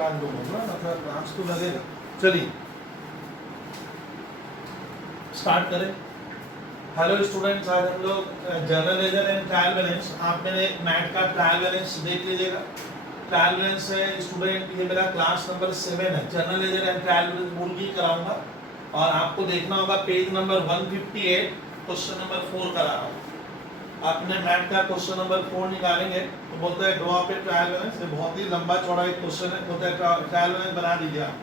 बाद लूंगा ना, मतलब डांस तो लगेगा। चलिए स्टार्ट करें। हेलो स्टूडेंट्स, आज हम लोग general ledger and trial balance, आप मेरे मैट का ट्रायल बैलेंस देख लीजिएगा। ट्रायल बैलेंस है स्टूडेंट, ये मेरा क्लास नंबर 7 है। General ledger and trial balance बोल के कराऊंगा और आपको देखना होगा पेज नंबर 158, क्वेश्चन नंबर 4 करा रहा हूँ। आपने मैट का क्वेश्चन नंबर 4 निकालेंगे तो बोलते हैं ड्रॉ पे ट्रायल बैलेंस। ये बहुत ही लंबा चौड़ा एक क्वेश्चन है, बोलते हैं ट्रायल बैलेंस बना दीजिए आप।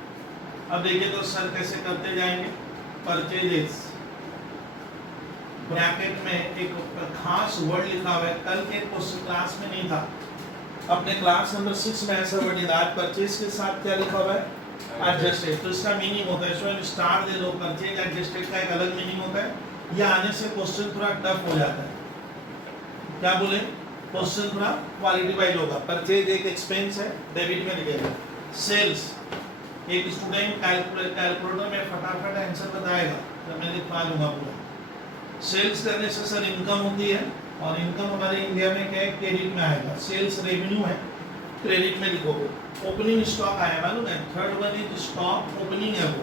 अब देखिए तो सर कैसे करते जाएंगे। परचेजेस ब्रैकेट में एक खास वर्ड लिखा हुआ है, कल के क्वेश्चन क्लास में नहीं था, अपने क्लास नंबर 6 में ऐसा वर्ड लिखा है। परचेज के साथ क्या लिखा हुआ है? एडजस्टेड। तो इसका मीनिंग होता है, इसमें स्टार दे दो। परचेज एडजस्टेड का एक अलग मीनिंग होता है। यह आने से क्वेश्चन थोड़ा टफ हो जाता है। क्या बोले? क्वेश्चन थोड़ा क्वालिटी वाइज होगा। परचेज एक एक्सपेंस है, डेबिट में लिखेगा। सेल्स, एक स्टूडेंट कैलकुलेटर में फटाफट आंसर बताएगा, तो मैं लिखवा दूंगा पूरा। सेल्स करने से सर इनकम होती है, और इनकम हमारे इंडिया में क्या है? क्रेडिट में आएगा। सेल्स रेवेन्यू है, क्रेडिट में लिखोगे। ओपनिंग स्टॉक आया, मालूम है? Third one is stock opening है, वो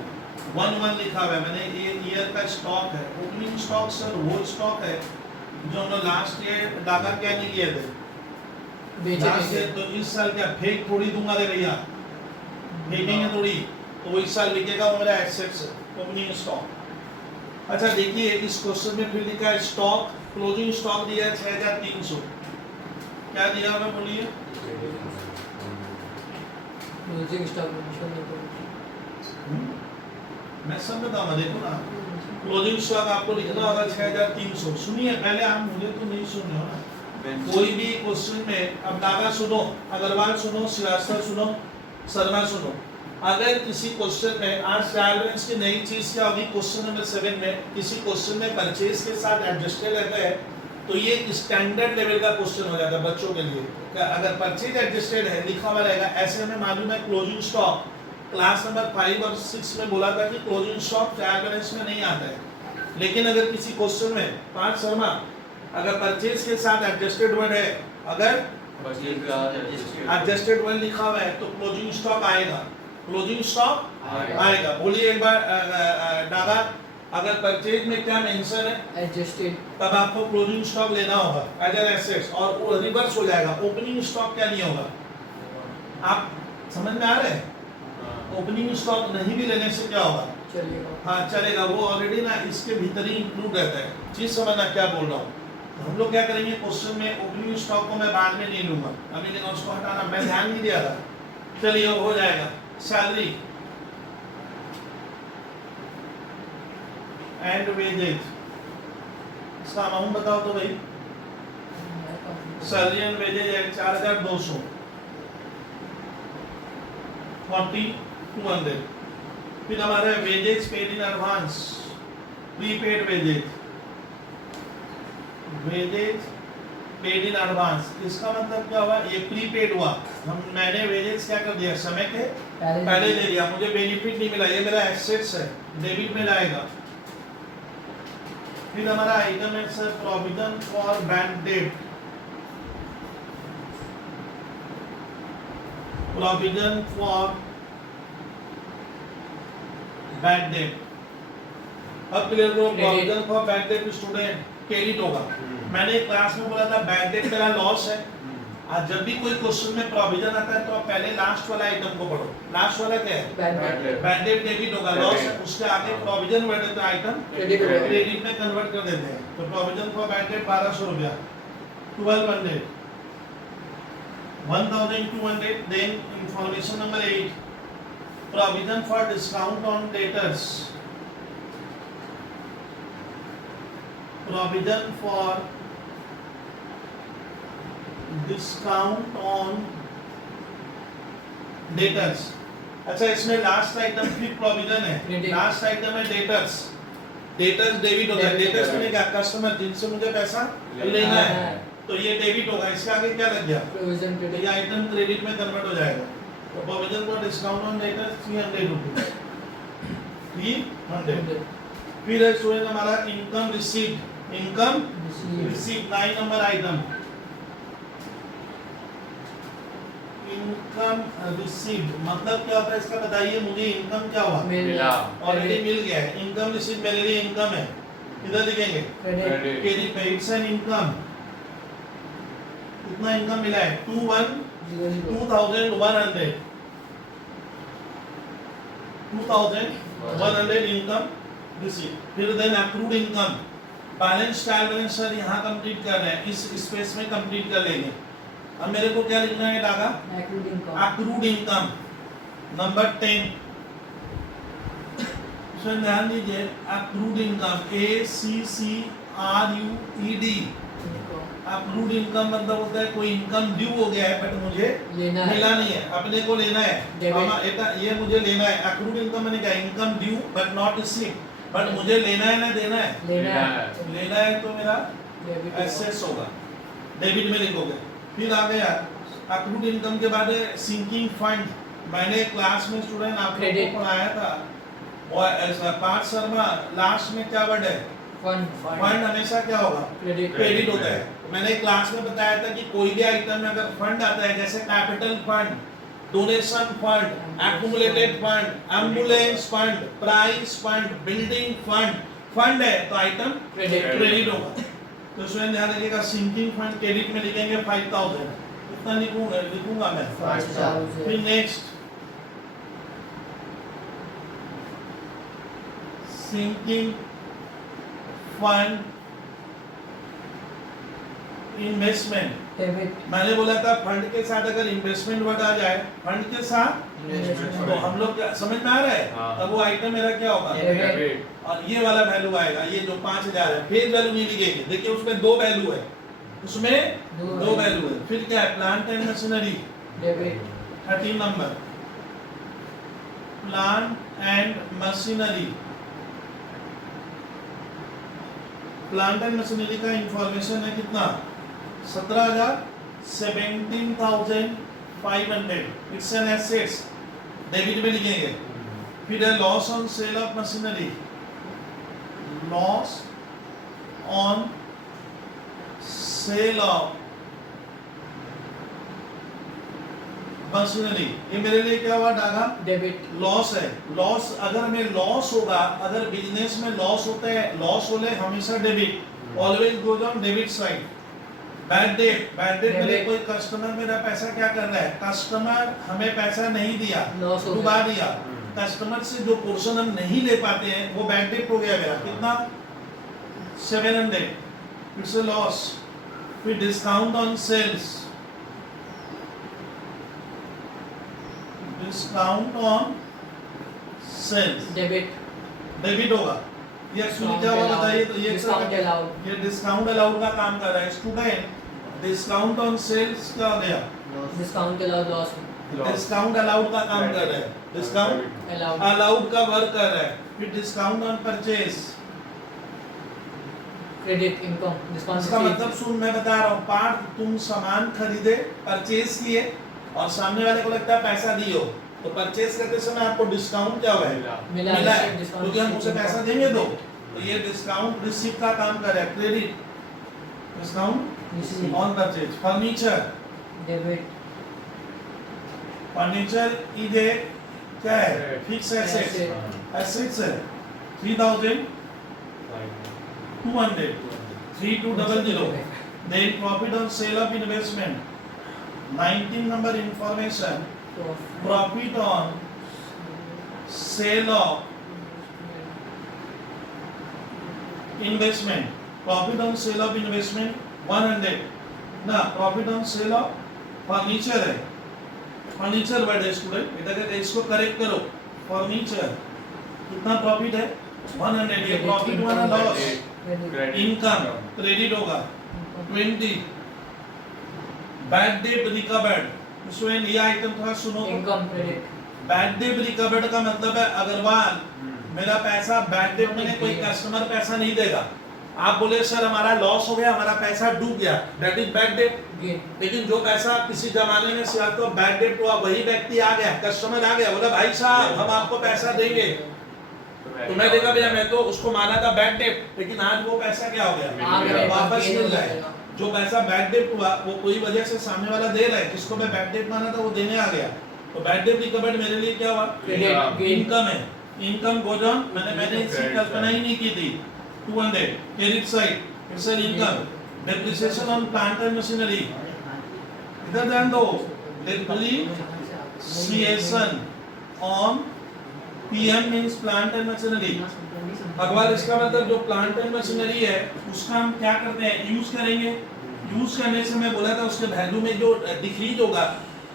1 लिखा हुआ है, मैंने ये ईयर का स्टॉक है। ओपनिंग स्टॉक सर वो स्टॉक है जो हम लोग लास्ट ईयर डाटा क्या नहीं किए थे लास्ट ईयर। तो इस साल क्या फेक थोड़ी दूंगा रे भैया, फेकेंगे थोड़ी, तो वो इस साल लिखेगा वो मेरा एसेट्स ओपनिंग स्टॉक। अच्छा देखिए इस क्वेश्चन में फिर लिखा है स्टॉक, क्लोजिंग स्टॉक दिया है 6300। क्या दिया हुआ बोलिए? क्लोजिंग स्टॉक मैं सब बताऊंगा, देखो ना। क्लोजिंग स्टॉक आपको लिखना होगा 6300। सुनिए पहले, आप मुझे तो नहीं सुन रहे हो ना। कोई भी क्वेश्चन में, अब नागा सुनो, अग्रवाल सुनो, श्रीवास्तव सुनो, शर्मा सुनो। अगर किसी क्वेश्चन में आज ट्रायल बैलेंस की नई चीज क्या होगी, क्वेश्चन नंबर 7 में किसी क्वेश्चन में परचेज के साथ एडजस्टेड रहता है तो ये स्टैंडर्ड लेवल का क्वेश्चन हो जाता है बच्चों के लिए। अगर परचेज एडजस्टेड है लिखा हुआ रहेगा, ऐसे हमें मालूम है क्लोजिंग स्टॉक क्लास नंबर 5 और 6 में बोला था कि क्लोजिंग स्टॉक ट्रायल बैलेंस में नहीं आता है। लेकिन अगर किसी क्वेश्चन में पांच शर्मा अगर परचेज के साथ एडजस्टेड वर्ड है, अगर एडजस्टेड वर्ड लिखा हुआ है तो क्लोजिंग स्टॉक आएगा। क्लोजिंग स्टॉक आएगा। बोलिए एक बार दादा, अगर परचेज में क्या मेंशन है? एडजस्टेड, तब आपको क्लोजिंग स्टॉक लेना होगा एज एन एसेट्स, और वो रिवर्स हो जाएगा। ओपनिंग स्टॉक क्या नहीं होगा? आप समझ में आ रहे हैं? ओपनिंग स्टॉक नहीं भी लेने से क्या होगा? चलेगा। हाँ चलेगा, वो ऑलरेडी ना इसके भीतर ही इंक्लूड रहता है। चीज समझना क्या बोल रहा हूँ। तो हम लोग क्या करेंगे क्वेश्चन में, ओपनिंग स्टॉक को मैं बाद में नहीं लूंगा, अभी लेकिन उसको हटाना मैं ध्यान नहीं दिया था। चलिए हो जाएगा। सैलरी एंड वेजेज, इसका अमाउंट बताओ तो भाई। सैलरी एंड वेजेज है 4200, 4200। फिर हमारे wages paid in advance, prepaid wages, wages paid in advance. इसका मतलब क्या हुआ? ये प्रीपेड हुआ। मैंने वेजेज क्या कर दिया? समय के पहले दे दिया, मुझे बेनिफिट नहीं मिला, ये मेरा एसेट्स है, डेबिट में जाएगा। फिर हमारा आइटम है sir provision for bad debt, provision for bad debt. अब क्लियर करो, provision for bad debt student credit होगा। मैंने क्लास में बोला था बैड डेट मेरा लॉस है। आज जब भी कोई क्वेश्चन में प्रोविजन आता है तो आप पहले लास्ट वाला आइटम को पढ़ो। लास्ट वाला क्या है? बैड डेट डेबिट होगा, लॉस है। उसके आगे प्रोविजन वर्ड है तो आइटम क्रेडिट में कन्वर्ट कर देते हैं। तो प्रोविजन फॉर बैड डेट 1200 रुपया, 1200, 1200। Then information number 8, provision for discount on debtors, provision for discount on debtors। अच्छा इसमें लास्ट आइटम फिर प्रोविजन है, लास्ट आइटम है डेटर्स। डेटर्स डेबिट होता है। डेटर्स मैंने क्या? कस्टमर जिनसे मुझे पैसा लेना है, तो ये डेबिट होगा। इसके आगे क्या लग गया? प्रोविजन। तो ये आइटम क्रेडिट में कन्वर्ट हो जाएगा। तो provision for discount on debtors 300 रुपये, 300। फिर है स्टूडेंट हमारा income received, income received 9 number item, income received मतलब क्या होता है इसका बताइए मुझे। इनकम क्या हुआ, मिला, ऑलरेडी मिल गया है। इनकम रिसीव्ड मेरे लिए इनकम है, इधर लिखेंगे क्रेडिट, क्रेडिट पे। इट्स एन इनकम, कितना इनकम मिला है 2100 2100 इनकम रिसीव। फिर then accrued income, balance trial balance sir यहाँ कंप्लीट कर रहे हैं, इस स्पेस में कंप्लीट कर लेंगे। अब मेरे को क्या लिखना है Daga, accrued income number 10। Sir ध्यान दीजिए, accrued income ACCRUED, accrued income मतलब होता है कोई इनकम ड्यू हो गया है बट मुझे मिला नहीं है, अपने को लेना है। ये मुझे लेना है। अक्रूड इनकम मैंने क्या, income due but not receive, but मुझे लेना है ना देना है, लेना है तो मेरा एसेस होगा, डेबिट में लिखोगे। फिर आ गया अक्रूड इनकम के बाद सिंकिंग फंड। मैंने क्लास में स्टूडेंट आप लोगों को पढ़ाया था और पार्थ शर्मा, लास्ट में क्या वर्ड है, फंड हमेशा क्या होगा, क्रेडिट होता है। मैंने क्लास में बताया था कि कोई भी आइटम में अगर फंड आता है, जैसे capital fund, donation fund, accumulated fund, ambulance fund, price fund, building fund, fund है तो आइटम क्रेडिट होगा। तो स्टूडेंट ध्यान रखिएगा, सिंकिंग फंड क्रेडिट में लिखेंगे 5000, कितना लिखूंगा मैं 5000। फिर नेक्स्ट सिंकिंग फंड इन्वेस्टमेंट। मैंने बोला था फंड के साथ अगर इन्वेस्टमेंट वर्ड आ जाए, फंड के साथ तो हम लोग क्या समझ में आ रहा है, तब वो आइटम मेरा क्या होगा, और ये वाला वैल्यू आएगा, ये जो 5000 है। फेस वैल्यू नहीं लिखेंगे, देखिए उसमें दो वैल्यू है, उसमें दो वैल्यू है। फिर क्या है, plant and machinery 13 number, plant and machinery. Plant and machinery का इंफॉर्मेशन है कितना, 17,000 17,500। इट्स एन एसेट्स, डेबिट में लिखेंगे। फिर है loss on sale of machinery, loss on sale of machinery. ये मेरे लिए क्या हुआ डागा, डेबिट, लॉस है। लॉस अगर हमें लॉस होगा, अगर बिजनेस में लॉस होता है, लॉस होले हमेशा debit, always goes on debit side. Bad debt, bad debt मेरे कोई कस्टमर मेरा पैसा क्या कर रहा है, कस्टमर हमें पैसा नहीं दिया, डुबा दिया, कस्टमर से जो पोर्शन हम नहीं ले पाते हैं वो बैड डेट हो गया मेरा। कितना 700, इट्स अ लॉस। फिर discount on sales, discount on sales debit, debit होगा। ये एक्चुअली क्या होगा बताइए, तो ये डिस्काउंट अलाउड, ये डिस्काउंट अलाउड का काम कर रहा है। स्टूडेंट डिस्काउंट ऑन सेल्स क्या हो गया, discount allowed, loss, discount allowed का काम कर रहा है, डिस्काउंट अलाउड का वर्क कर रहा है। फिर discount on purchase, credit income, discount. इसका मतलब सुन, मैं बता रहा हूँ, पार्थ तुम सामान खरीदे, परचेज किए और सामने वाले को लगता है पैसा दियो, तो परचेज करते समय आपको डिस्काउंट क्या हुआ है, मिला है, क्योंकि हम उसे पैसा देंगे दो। तो ये डिस्काउंट रिसीव का काम कर रहा है, credit, discount on purchase. Furniture, debit, furniture is a क्या है, फिक्स एसेट, एसेट्स है 3200, 3200। Then profit on sale of investment, 19 number information, profit on sale of investment, profit on sale of investment 100 ना, profit on sale of furniture है, furniture word है student, बेटा कहते इसको correct करो, फर्नीचर कितना profit है 100। ये प्रॉफिट हुआ ना लॉस, इनकम क्रेडिट होगा 20। बैड डेट रिकवर्ड, स्टूडेंट ये आइटम थोड़ा सुनो, income credit. Bad debt recovered का मतलब है अग्रवाल मेरा पैसा बैड डेट में कोई कस्टमर पैसा नहीं देगा, आप बोले सर हमारा लॉस हो गया, हमारा पैसा डूब गया, दैट इज बैड डेट। लेकिन जो पैसा किसी जमाने में से तो बैड डेट हुआ, वही व्यक्ति आ गया, कस्टमर आ गया, बोला भाई साहब हम आपको पैसा देंगे, तो मैं देखा भैया मैं तो उसको माना था बैड डेट, लेकिन आज वो पैसा क्या हो गया, वापस मिल रहा है। जो पैसा बैड डेट हुआ वो कोई वजह से सामने वाला दे रहा है, जिसको मैं बैड डेट माना था वो देने आ गया, तो बैड डेट रिकवर्ड मेरे लिए क्या हुआ? Credit, gain. इनकम है, इनकम गोज ऑन, मैंने इसकी कल्पना ही नहीं की थी। 200 credit side it's an income. Depreciation on plant and machinery, इधर ध्यान दो, depreciation on PM means plant and machinery. अखबार इसका मतलब जो प्लांट एंड मशीनरी है उसका हम क्या करते हैं, यूज करेंगे। यूज करने से मैं बोला था उसके वैल्यू में जो डिक्रीज होगा,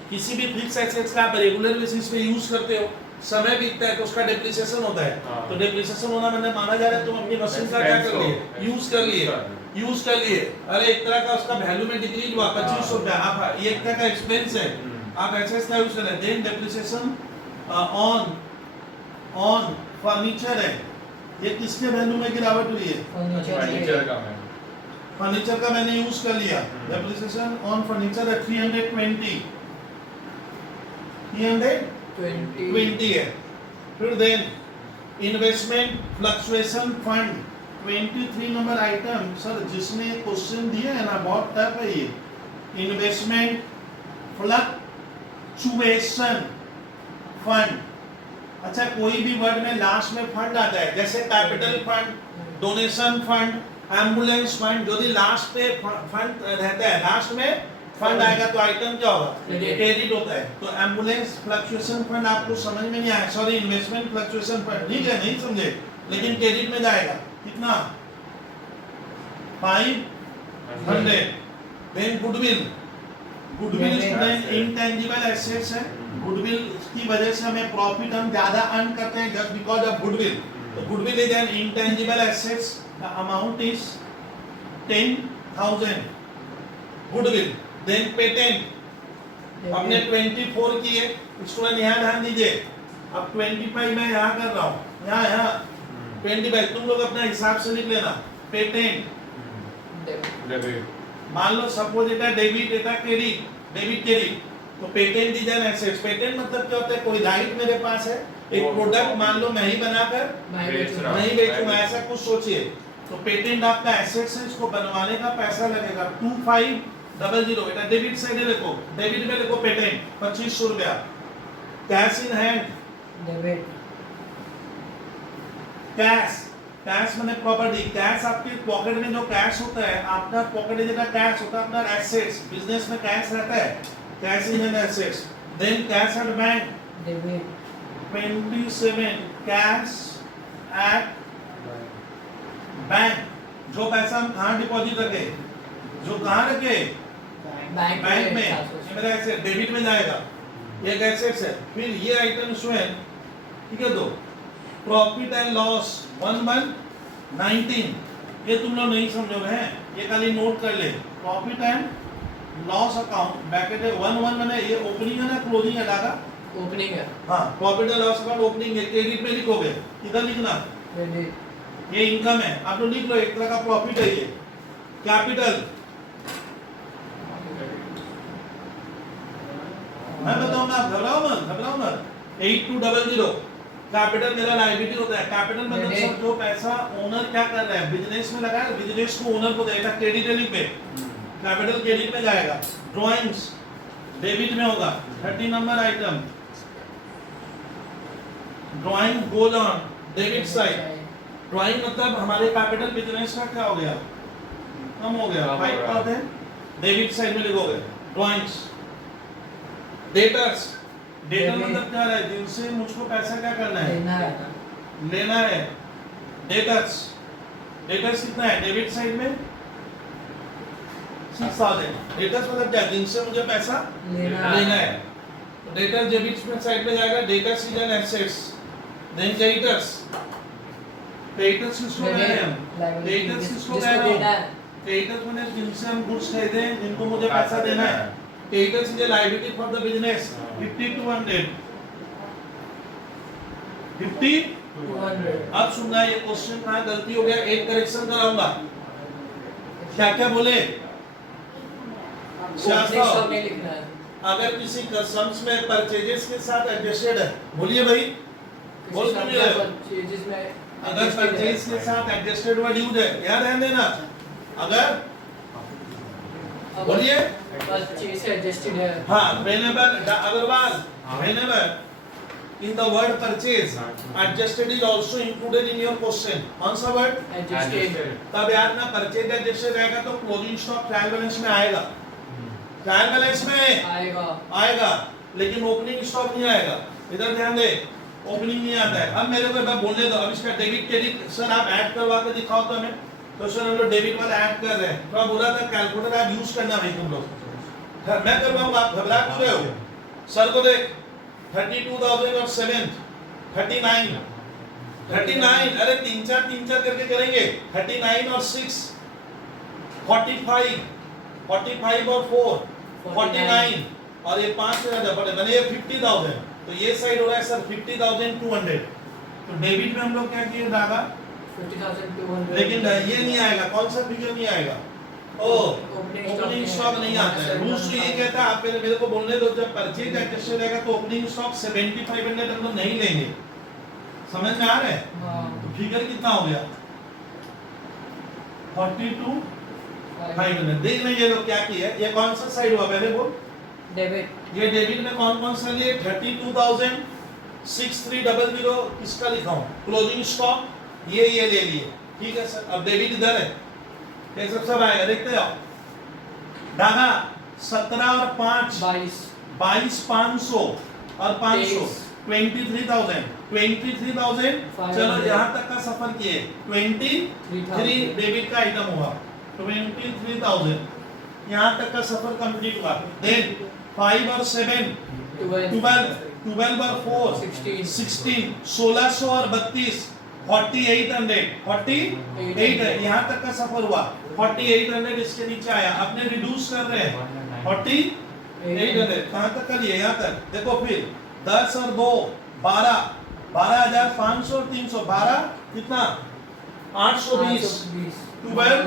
किसी भी फिक्स एसेट्स का आप रेगुलर बेसिस पे यूज करते हो, समय बीतता है तो उसका डेप्रिसिएशन होता है। तो डेप्रिसिएशन होना मतलब माना जा रहा है तुम अपनी मशीन का क्या कर लिए, यूज कर लिए। अरे एक तरह का उसका वैल्यू में डिक्रीज हुआ 2500 रुपया, आप ये एक तरह का एक्सपेंस है, आप एसेट्स का यूज करें। देन डेप्रिसिएशन ऑन फर्नीचर है, ये किसके वैल्यू में गिरावट हुई है? फर्नीचर का मैंने यूज कर लिया। डेप्रिसिएशन ऑन फर्नीचर है 320 है। फिर then investment fluctuation fund 23 number item. Sir जिसने क्वेश्चन दिया है ना बहुत टफ है ये। इन्वेस्टमेंट फ्लक्चुएशन फंड, अच्छा कोई भी वर्ड में लास्ट में फंड आता है, जैसे capital fund, donation fund, ambulance fund, यदि लास्ट पे फंड रहता है, लास्ट में फंड आएगा तो आइटम क्या होगा? क्रेडिट होता है। तो एम्बुलेंस फ्लक्चुएशन फंड आपको समझ में नहीं आया, सॉरी इन्वेस्टमेंट फ्लक्चुएशन फंड, ठीक है नहीं समझे, लेकिन क्रेडिट में जाएगा कितना? 500। Then goodwill, goodwill student intangible assets है। गुडविल की वजह से हमें प्रॉफिट हम ज्यादा अर्न करते हैं जस्ट बिकॉज ऑफ गुडविल। तो goodwill is an intangible assets, the amount is 10,000 goodwill. Then patent हमने 24 किए, स्टूडेंट यहाँ ध्यान दीजिए। अब 25 मैं यहाँ कर रहा हूँ, यहाँ 25 तुम लोग अपना हिसाब से लिख लेना। पेटेंट मान लो suppose it debit, it credit, debit credit, तो patent is an asset. Patent मतलब क्या होता है? कोई राइट मेरे पास है, एक प्रोडक्ट मान लो मैं ही बनाकर नहीं बेचूंगा, ऐसा कुछ सोचिए। तो पेटेंट आपका एसेट्स है, इसको बनवाने का पैसा लगेगा 2500। बेटा डेबिट साइड लिखो, डेबिट में लिखो पेटेंट 2500 रुपया। Cash in hand, debit, cash, cash माने प्रॉपर्टी। कैश आपके पॉकेट में जो कैश होता है, आपका पॉकेट में कैश होता है, अपना एसेट्स, बिजनेस में कैश रहता है, cash in hand assets. Then cash at bank, debit, 27 cash at bank. जो पैसा हम कहाँ डिपॉजिट रखे, जो कहाँ रखे? बैंक में, ये मेरा एसेट डेबिट में जाएगा, ये एक एसेट्स है। फिर ये आइटम स्टूडेंट ठीक है, तो प्रॉफिट एंड लॉस 1119, ये तुम लोग नहीं समझोगे हैं, ये खाली नोट कर ले। Profit and loss account bracket है 11 मैंने, ये ओपनिंग है ना क्लोजिंग है डागा? ओपनिंग है। हाँ profit and loss account opening है, क्रेडिट में लिखोगे, इधर लिखना क्रेडिट, ये इनकम है, आप लोग लिख लो, एक तरह का प्रॉफिट है ये। कैपिटल मैं बताऊंगा, आप घबराओ मत। 8200 कैपिटल मेरा लायबिलिटी होता है। कैपिटल मतलब सब जो पैसा ओनर क्या कर रहा है, बिजनेस में लगा है, बिजनेस को ओनर को देगा, क्रेडिट लिख पे, कैपिटल क्रेडिट में जाएगा। ड्राइंग्स डेबिट में होगा 30 number item. Drawing goes on debit side. Drawing मतलब हमारे कैपिटल बिजनेस का क्या हो गया, कम हो गया, 5% डेबिट साइड में लिखोगे। ड्राइंग्स। डेटर्स, डेटर मतलब क्या है, जिनसे मुझको पैसा क्या करना है, लेना है। डेटर्स, डेटर्स कितना है डेबिट साइड में? 6000। डेटर्स मतलब क्या, जिनसे मुझे पैसा लेना है। तो डेटर डेबिट में साइड में जाएगा। Debtors is an assets. Then creditors, creditors किसको कह रहे हैं हम? क्रेडिटर्स किसको कह रहे हैं? क्रेडिटर्स मतलब जिनसे हम गुड्स खरीदे हैं, जिनको मुझे पैसा देना है। Creditors is a liability for the business. 50 to 100. 50 200। अब सुनना, ये क्वेश्चन कहाँ गलती हो गया, एक करेक्शन कराऊंगा। क्या क्या बोले? में लिखना है। अगर किसी कस्टम्स में परचेजेस के साथ एडजस्टेड है, बोलिए भाई, बोल परचेजेस में अगर परचेज के साथ एडजस्टेड वर्ड यूज है, याद है ना? अगर बोलिए। परचेज एडजस्टेड है। हाँ, whenever Agarwal, whenever in the word purchase adjusted is also included in your question. कौन सा word? एडजस्टेड। तब यार ना परचेज एडजस्टेड रहेगा तो क्लोजिंग स्टॉक ट्रायल बैलेंस में आएगा। ट्रायल बैलेंस में आएगा लेकिन ओपनिंग स्टॉक नहीं आएगा। इधर ध्यान दे, ओपनिंग नहीं आता है। अब मेरे को एक बार बोलने दो, अब इसका डेबिट क्रेडिट सर आप ऐड करवा के दिखाओ तो हमें। तो सर हम लोग डेबिट वाला ऐड कर रहे हैं, थोड़ा बोला था कैलकुलेटर आप यूज करना भाई तुम लोग। मैं करवाऊंगा, आप घबरा क्यों रहे हो? सर को देख 32,000 और 7 39, अरे तीन चार करके करेंगे। 39 और 6 45 और 4 49 और ये 5 से ज्यादा बड़े बने, ये 50,000। तो ये साइड हो रहा है सर 50,200। तो डेबिट में हम लोग क्या किए दादा 50,200, लेकिन ये नहीं आएगा। कौन सा फिगर नहीं आएगा? ओपनिंग स्टॉक नहीं आता है। रूल्स तो ये कहता है, आप पहले मेरे को बोलने दो, जब परचेज एडजस्टेड रहेगा तो ओपनिंग स्टॉक 7500 हम लोग नहीं लेंगे। समझ में आ रहा है? तो फिगर कितना हो गया 42,500। देख लेंगे लोग क्या किया है। ये कौन सा साइड हुआ पहले बोल? डेबिट। ये डेबिट में कौन कौन सा लिए? 32,6300 किसका लिखा हूं? क्लोजिंग स्टॉक ये ले लिए। ठीक है सर। अब डेबिट इधर है, कैसे सब आएगा देखते जाओ। दादा 17 और 5 22,500 और 500 23,000 चलो यहाँ तक का सफर किए। 23 डेबिट का आइटम हुआ, 23,000 यहाँ तक का सफर कंप्लीट हुआ। देन 5 और 7 12 और 4 16 1600 और 32 4800 यहाँ तक का सफर हुआ। 4800 इसके नीचे आया, अपने रिड्यूस कर रहे हैं 4800 कहाँ तक का लिए? यहाँ तक देखो। फिर 10 और 2 12,500 और 300 12 कितना 820 12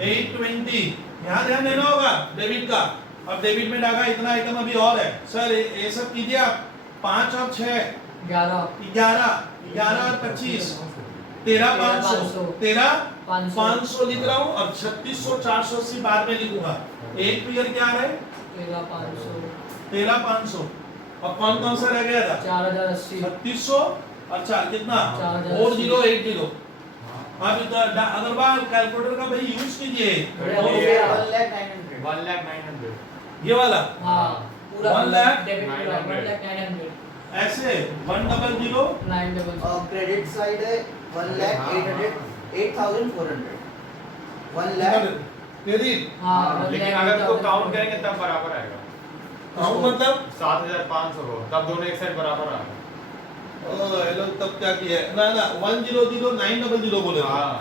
820। यहाँ ध्यान देना होगा डेबिट का। अब डेबिट में डाला इतना आइटम अभी और है सर, ये सब कीजिए आप। 5 और 6 11 और 25 13,500 लिख रहा हूँ और 3600 480 बाद में लिखूंगा। एक फिगर क्या है 13,500 और कौन कौन सा रह गया था 3600 और 4 कितना 4080। अब अग्रवाल कैलकुलेटर का भाई यूज कीजिए। 1,900,000 ये वाला पूरा 1,900,000 ऐसे 1,009 क्रेडिट साइड है 1,08,400 क्रेडिट। लेकिन अगर इसको काउंट करेंगे तब बराबर आएगा। काउंट मतलब 7,500 को तब दोनों एक साइड बराबर आएगा। ओ ये लोग तब क्या किया ना 1,009,000 बोले थे। हाँ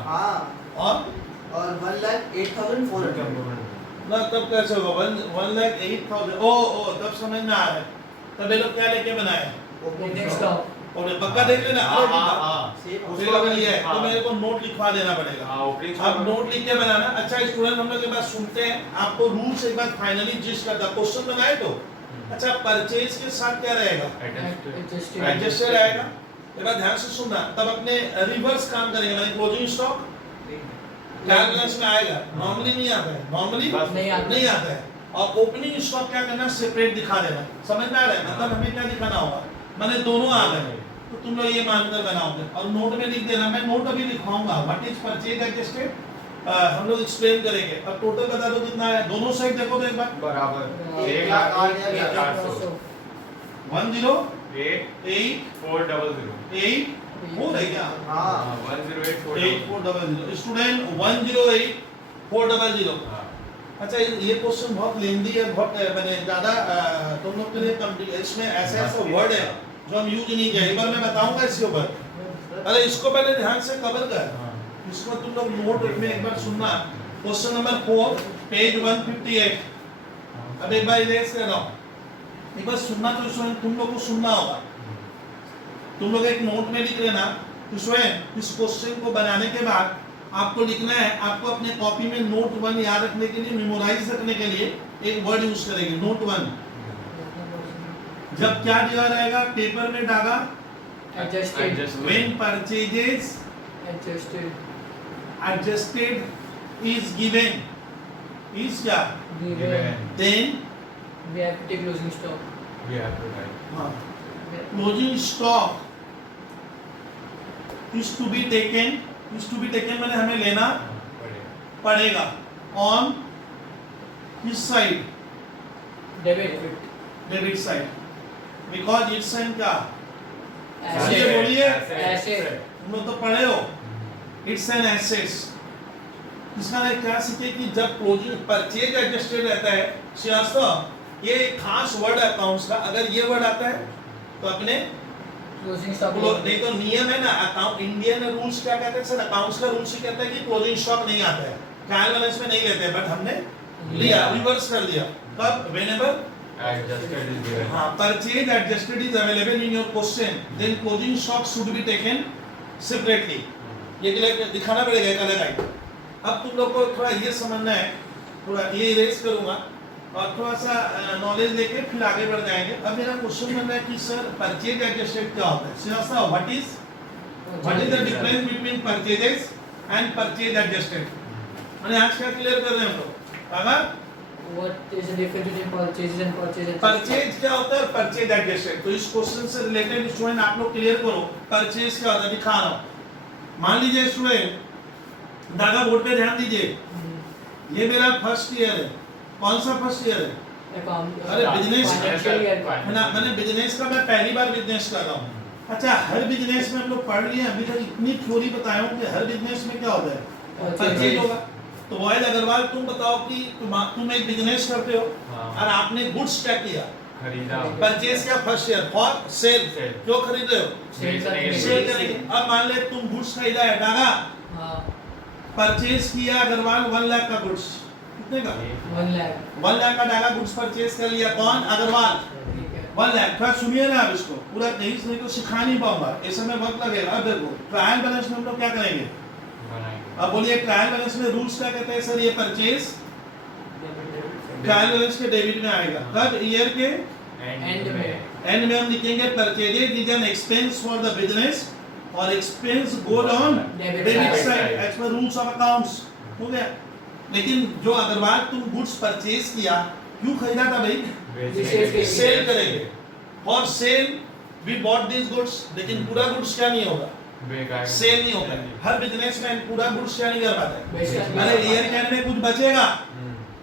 और 1,08,400 ना तब कैसे होगा 1,08,000। ओ तब समझ में आ रहा है। तब ये लोग क्या लेके बनाए और पक्का देख लेना। उसे लग लिया है तो मेरे को नोट लिखवा देना पड़ेगा। अब नोट लिख के बनाना। अच्छा स्टूडेंट हम लोग एक बार सुनते हैं, आपको रूल्स एक बार फाइनली जिस्ट करता क्वेश्चन बनाए तो। अच्छा परचेज के साथ क्या रहेगा एडजस्टेड रहेगा। एक बार ध्यान से सुनना, तब अपने रिवर्स काम करेंगे। मतलब क्लोजिंग स्टॉक ट्रायल बैलेंस में आएगा, नॉर्मली नहीं आता है, नॉर्मली नहीं आता है। और ओपनिंग स्टॉक क्या करना सेपरेट दिखा देना। समझ में आ रहा है? मतलब हमें क्या दिखाना होगा, मैंने दोनों आ गए तो तुम लोग ये मानकर बनाओगे और नोट में लिख देना। मैं नोट अभी लिखवाऊंगा व्हाट इज परचेज एडजस्टेड, हम लोग एक्सप्लेन करेंगे। अब टोटल बता दो कितना है, दोनों साइड देखो तो एक बार बराबर 1,08,400 108,400 हो रहा है क्या? हाँ 1,08,400 स्टूडेंट 1,08,400। अच्छा ये क्वेश्चन बहुत लेंदी है, बहुत मैंने ज्यादा तुम लोग के लिए इसमें ऐसा वर्ड है जो हम यूज नहीं किया। एक बार मैं बताऊंगा इसके ऊपर। अरे इसको पहले ध्यान से कवर कर, इसको तुम लोग नोट में एक बार सुनना। Question number 4 page 158। अब एक बार इरेज कर रहा हूँ, एक बार सुनना। तो तुम लोग को सुनना होगा। तुम लोग एक नोट में लिख लेना। तो स्वयं इस क्वेश्चन को बनाने के बाद आपको लिखना है, आपको अपने कॉपी में नोट 1 याद रखने के लिए, मेमोराइज रखने के लिए एक वर्ड यूज करेंगे नोट 1। जब क्या दिया रहेगा पेपर में Daga when purchases adjusted is is क्या Given. then We have to take closing stock. We have to write. हाँ closing stock is to be taken मैंने हमें लेना पड़ेगा। पड़ेगा on किस side Debit. Debit side because it's an क्या Asset. ये बोलिए Asset. तुम लोग तो पढ़े हो इट्स एन एसेट्स इसका मैं क्या सीखे कि जब क्लोजिंग परचेज एडजस्टेड रहता है श्रीवास्तव ये एक खास वर्ड है अकाउंट्स का अगर ये वर्ड आता है तो अपने Closing stock. नहीं तो नियम है ना अकाउंट इंडियन रूल्स क्या कहते हैं सर अकाउंट्स का रूल्स ये कहता है कि क्लोजिंग स्टॉक नहीं आता है ट्रायल बैलेंस में नहीं लेते बट हमने लिया रिवर्स कर दिया कब व्हेनेवर Adjusted is given. हाँ purchase adjusted is available in your question then closing stock should be taken separately ये के लिए दिखाना पड़ेगा एक अलग आइटम अब तुम लोग को थोड़ा ये समझना है थोड़ा ये इरेज करूंगा और थोड़ा सा नॉलेज लेके फिर आगे बढ़ जाएंगे अब मेरा क्वेश्चन बन रहा है कि सर परचेज एडजस्टेड क्या होता है Srivastava what is the difference between purchases and purchase adjusted मैंने आज क्या क्लियर कर रहे हैं हम लोग अगर What is the difference between purchases and purchase and purchase क्या होता है परचेज एडजस्टेड तो इस क्वेश्चन से रिलेटेड स्टूडेंट आप लोग क्लियर करो परचेज क्या होता है दिखा रहा हूं मान लीजिए स्टूडेंट दादा बोर्ड पे ध्यान दीजिए ये मेरा फर्स्ट ईयर है कौन सा फर्स्ट ईयर है account? अरे बिजनेस Financial year. है ना मैंने बिजनेस का मैं पहली बार बिजनेस कर रहा हूँ अच्छा हर बिजनेस में हम लोग पढ़ लिए अभी तक इतनी थ्योरी बताया हूँ कि हर बिजनेस में क्या होता है परचेज होगा तो वाहिद अग्रवाल तुम बताओ कि तुम एक बिजनेस करते हो हाँ। और आपने गुड्स क्या किया खरीदा परचेज क्या first year for sale Sale. क्यों खरीद रहे हो Sale करने के लिए. सेल करने के लिए। अब मान ले तुम गुड्स खरीदा है डागा हाँ. परचेज किया अग्रवाल 1 लाख का गुड्स कितने का 1 lakh. 1 लाख का डागा गुड्स परचेज कर लिया कौन अग्रवाल ठीक है. 1 लाख थोड़ा सुनिए ना अब इसको पूरा नहीं तो सिखा नहीं पाऊंगा इस समय वक्त लगेगा अब देखो ट्रायल बैलेंस में हम लोग क्या करेंगे बनाएंगे। अब बोलिए ट्रायल बैलेंस में रूल्स क्या कहते हैं सर ये परचेज ट्रायल बैलेंस के डेबिट में आएगा कब ईयर के End में. एंड में हम लिखेंगे purchases is an expense for the business और expense goes on Debit debit side. Side as per rules of accounts हो गया लेकिन जो अग्रवाल तुम गुड्स परचेज किया क्यों खरीदा था भाई Sale के लिए. सेल करेंगे for sale we bought this goods लेकिन पूरा गुड्स क्या नहीं होगा सेल नहीं होता है हर बिजनेसमैन पूरा गुड्स क्या नहीं कर पाता है Basically. अरे ईयर के एंड में कुछ बचेगा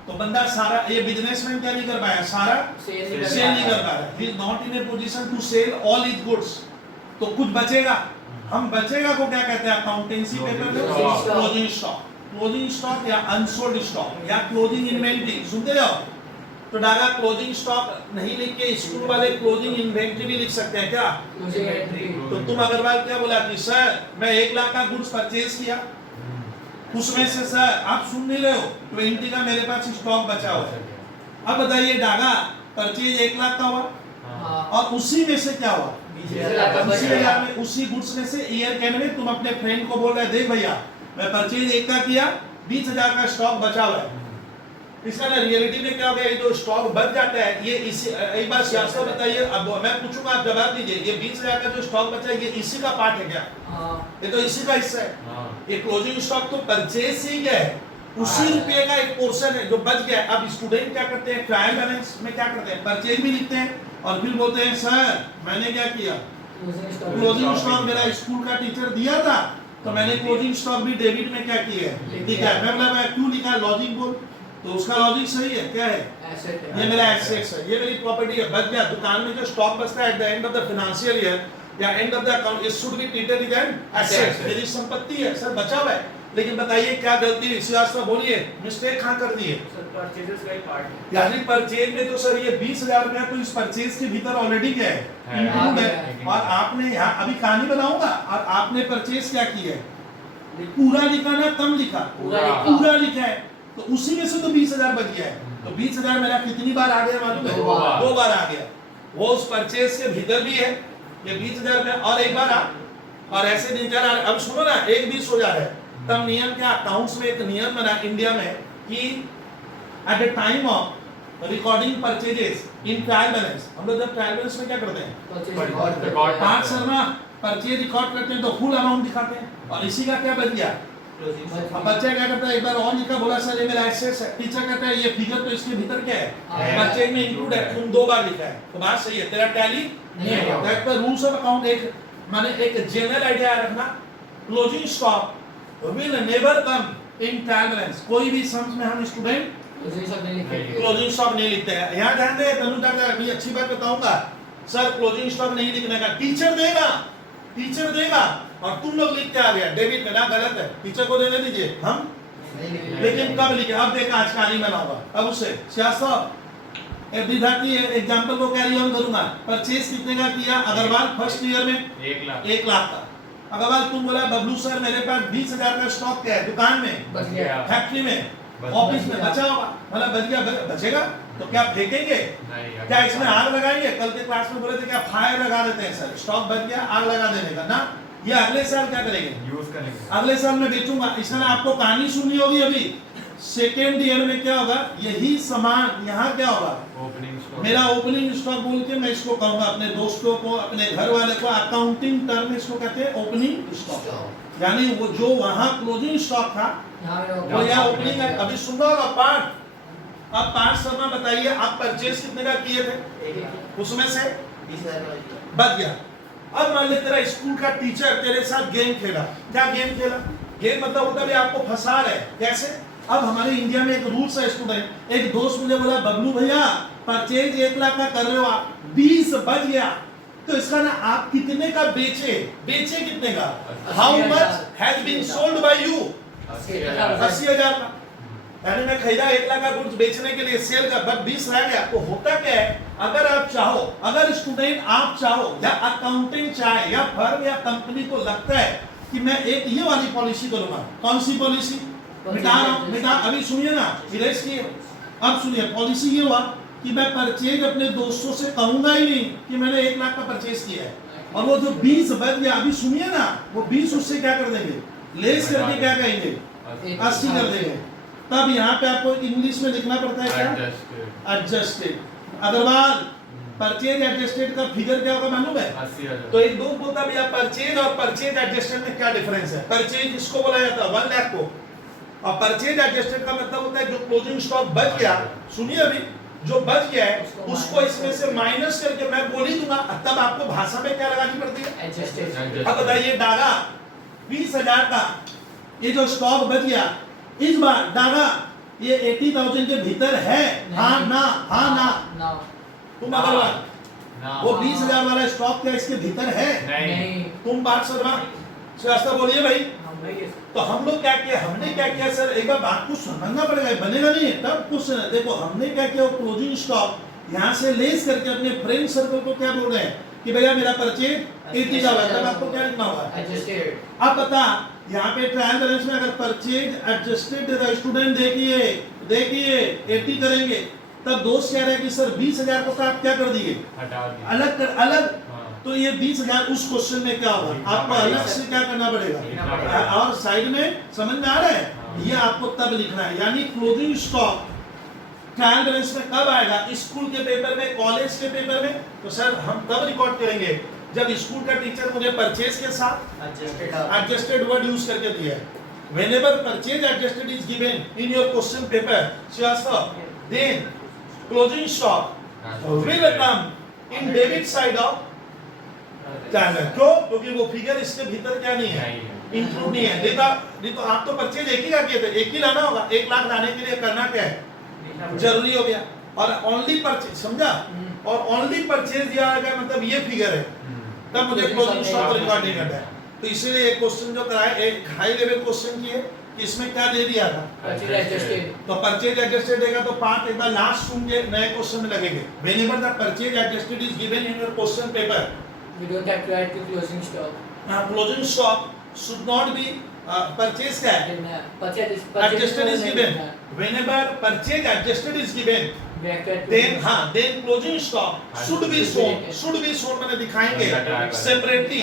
तो बंदा सारा ये बिजनेसमैन क्या नहीं कर पाया सारा Sale नहीं कर सेल नहीं कर पाया. पा रहा ही is not in a position to sell all his goods तो कुछ बचेगा हम बचेगा को क्या कहते हैं अकाउंटेंसी पेपर में Closing stock. क्लोजिंग स्टॉक या अनसोल्ड स्टॉक या क्लोजिंग इन्वेंटरी सुनते जाओ तो डागा क्लोजिंग स्टॉक नहीं लिख के स्कूल वाले क्लोजिंग इन्वेंटरी भी लिख सकते हैं क्या Closing entry. तो तुम अग्रवाल क्या बोला कि सर मैं 1 लाख का गुड्स परचेज किया उसमें से सर आप सुन नहीं रहे हो 20 का मेरे पास स्टॉक बचा हुआ है अब बताइए डागा परचेज 1 लाख का हुआ हाँ. और उसी में से क्या हुआ 20,000 का बच उसी गया. में उसी गुड्स में से ईयर के में तुम अपने फ्रेंड को बोल रहे देख भैया मैं परचेज 1 का किया 20,000 का स्टॉक बचा हुआ है इसका ना रियलिटी में क्या हो गया ये जो स्टॉक बच जाता है ये इसी एक बार सियासत बताइए अब मैं पूछूंगा आप जवाब दीजिए ये 20,000 का जो स्टॉक बचा है ये इसी का पार्ट है क्या हाँ. ये तो इसी का हिस्सा है ये क्लोजिंग स्टॉक तो परचेज से ही गया है उसी रुपए का एक पोर्शन है जो बच गया है अब स्टूडेंट क्या करते हैं ट्रायल बैलेंस में क्या करते हैं परचेज भी लिखते हैं और फिर बोलते हैं सर मैंने क्या किया Closing stock. क्लोजिंग स्टॉक मेरा स्कूल का टीचर दिया था तो मैंने क्लोजिंग स्टॉक भी डेबिट में क्या किया है ठीक है मैं क्यों लिखा लॉजिक बोल तो उसका लॉजिक सही है क्या है Asset है. ये मेरा एसेट्स है ये मेरी प्रॉपर्टी है बच गया दुकान में जो स्टॉक बचता है at the end of the financial year या end of the account it should be treated as an asset मेरी संपत्ति है सर बचा हुआ है लेकिन बताइए क्या गलती श्रीवास्तव बोलिए मिस्टेक कहाँ कर दी है सर परचेजेस का ही पार्ट है। यानी परचेज में तो सर ये 20,000 रुपया तो इस परचेज के भीतर ऑलरेडी क्या है है। include है है। और आपने यहाँ अभी कहानी बनाऊंगा और आपने परचेज क्या किया है पूरा लिखा ना कम लिखा पूरा लिखा. पूरा लिखा है तो उसी में से तो 20,000 बच गया है तो 20,000 मेरा कितनी बार आ गया मालूम है 2 बार. 2 बार आ गया वो उस परचेज के भीतर भी है ये 20,000 में और एक बार आ और ऐसे दिन चार अब सुनो ना एक 20 हो जा रहा है तब नियम क्या अकाउंट्स में एक नियम बना इंडिया में कि at the time of recording purchases in trial balance हम लोग जब ट्रायल बैलेंस में क्या करते हैं Purchase But record. record- पांच शर्मा परचेज रिकॉर्ड करते हैं तो फुल अमाउंट दिखाते हैं और इसी का क्या बच गया अब बच्चा क्या करता है, एक बार और लिखा, बोला सर ये मेरा एक्सेस है, टीचर कहता है ये फिगर तो इसके भीतर क्या है, बच्चे में इंक्लूड है, तुम 2 बार लिखा है, तो बात सही है, तेरा टैली नहीं होगा। दैट पर रूल्स ऑफ अकाउंट एक माने एक जनरल आइडिया रखना, closing stock will never come in trial balance. कोई भी सम्स में हम स्टूडेंट क्लोजिंग स्टॉक नहीं लिखते हैं। यहाँ ध्यान दे, तनु दादा अभी अच्छी बात बताऊंगा, सर क्लोजिंग स्टॉक नहीं लिखने का, टीचर देगा और तुम लोग लिख के आ गया, डेबिट में ना, गलत है, टीचर को देने दीजिए, हम लेकिन कब लिखे, अब देखा आज कहानी बनाऊंगा, अब उससे सियासत विद्यार्थी एग्जांपल को कैरी ऑन करूंगा। परचेज कितने का किया अग्रवाल फर्स्ट ईयर में? 1 लाख का। अग्रवाल तुम बोला बबलू सर मेरे पास 20,000 का स्टॉक क्या है दुकान में, फैक्ट्री में, ऑफिस में, बचा होगा, मतलब बचेगा तो क्या फेंकेंगे, क्या इसमें आग लगाएंगे? कल के क्लास में बोले थे क्या फायर लगा देते हैं सर, स्टॉक बच गया आग लगा देने का ना, ये अगले साल क्या करेंगे, यूज करेंगे, अगले साल में बेचूंगा। इसमें आपको कहानी सुननी होगी, अभी सेकेंड ईयर में क्या होगा, यही सामान यहाँ क्या होगा, मेरा ओपनिंग स्टॉक बोल के मैं इसको कहूंगा अपने दोस्तों को, अपने घर वाले को, अकाउंटिंग टर्म में इसको कहते हैं ओपनिंग स्टॉक, यानी वो जो वहां क्लोजिंग स्टॉक था वो यहाँ ओपनिंग है। अभी सुनना होगा पार्ट, अब पार्ट शर्मा बताइए आप परचेज कितने का किए थे, उसमें से 20,000 बच गया। अब मान ले तेरा स्कूल का टीचर तेरे साथ गेम खेला, क्या गेम खेला, गेम मतलब होता है आपको फंसा रहे, कैसे? अब हमारे इंडिया में एक रूल्स है स्टूडेंट, एक दोस्त मुझे बोला बबलू भैया परचेज 1 लाख का कर रहे हो आप, 20 बच गया, तो इसका ना आप कितने का बेचे कितने का, how much has been sold by you, 80,000 का, यानी मैं खरीदा 1 लाख का गुड्स बेचने के लिए सेल का, बट 20 रह गया। तो होता क्या है, अगर आप चाहो, अगर स्टूडेंट आप चाहो या अकाउंटेंट चाहे या फर्म या कंपनी को लगता है कि मैं एक ये वाली पॉलिसी करूंगा, कौन सी पॉलिसी, मिटा अभी सुनिए ना, विलेज की, अब सुनिए पॉलिसी ये हुआ कि मैं परचेज अपने दोस्तों से कहूंगा ही नहीं कि मैंने 1 लाख का परचेज किया है, और वो जो 20 बच गया, अभी सुनिए ना, वो 20 उससे क्या कर देंगे, लेस करके क्या कहेंगे, 80 कर देंगे। तब यहाँ पे आपको इंग्लिश में लिखना पड़ता है क्या, एडजस्टेड। अग्रवाल परचेज एडजस्टेड का फिगर क्या होगा मालूम है, 80,000। तो एक दो बोलता भैया परचेज और परचेज एडजस्टेड में क्या डिफरेंस है। परचेज इसको बोला जाता है 1 लाख को, और परचेज एडजस्टेड का मतलब होता है जो क्लोजिंग स्टॉक बच गया, सुनिए अभी जो बच गया है उसको इसमें से माइनस करके मैं बोल ही दूंगा, तब आपको भाषा में क्या लगानी पड़ती है, एडजस्टेड। अब बताइए डागा 20,000 का ये जो स्टॉक बच गया, इस बार डागा ये 80,000 के भीतर है, हाँ ना तुम अगर वो 20,000 वाला स्टॉक क्या इसके भीतर है, नहीं। तुम बात श्रीवास्तव बोलिए भाई। तो हम लोग क्या किया, हमने क्या किया सर, एक बार बात को समझना पड़ेगा, बनेगा नहीं तब कुछ। देखो हमने क्या किया, क्लोजिंग स्टॉक यहाँ से लेस करके अपने फ्रेंड सर्कल को क्या बोल रहे हैं कि भैया मेरा परचेज 80,000, तब आपको क्या लिखना होगा, एडजस्टेड। अब बता यहाँ पे ट्रायल बैलेंस में अगर परचेज एडजस्टेड स्टूडेंट देखिए 80 करेंगे, तब दोस्त कह रहे हैं कि सर 20,000 को आप क्या कर दिए, अलग तो ये 20,000 उस क्वेश्चन में क्या होगा, आपको अलग से क्या करना पड़ेगा, और साइड में समझ में आ रहा है, ये आपको तब लिखना है। यानी क्लोजिंग स्टॉक ट्रायल बैलेंस में कब आएगा, स्कूल के पेपर में, कॉलेज के पेपर में, तो सर हम तब रिकॉर्ड करेंगे जब स्कूल का टीचर मुझे परचेज के साथ एडजस्टेड वर्ड यूज करके दिया है। whenever purchase adjusted is given in your question paper, then closing stock will come in debit side of trial. क्यों, क्योंकि वो फिगर इसके भीतर क्या नहीं है, इंक्लूड नहीं है। नहीं तो आप तो परचेज एक ही का किए थे, एक ही लाना होगा, 1 लाख लाने के लिए करना क्या है, जरूरी हो गया, और ओनली परचेज, समझा, और ओनली परचेज दिया गया मतलब ये फिगर है, तब मुझे क्लोजिंग स्टॉक रिकॉर्ड नहीं करना है। तो इसीलिए एक क्वेश्चन जो कराया, एक हाई लेवल क्वेश्चन किए कि इसमें क्या दे दिया था, तो परचेज एडजस्टेड देगा, तो 5 एक बार लास्ट सुन के नए क्वेश्चन में लगेंगे। whenever the purchase adjusted is given in your question paper, we don't have to add to closing stock. Closing stock should not be purchase क्या है, adjusted is given. Whenever purchase adjusted is given, then closing stock should be shown मैंने दिखाएंगे separately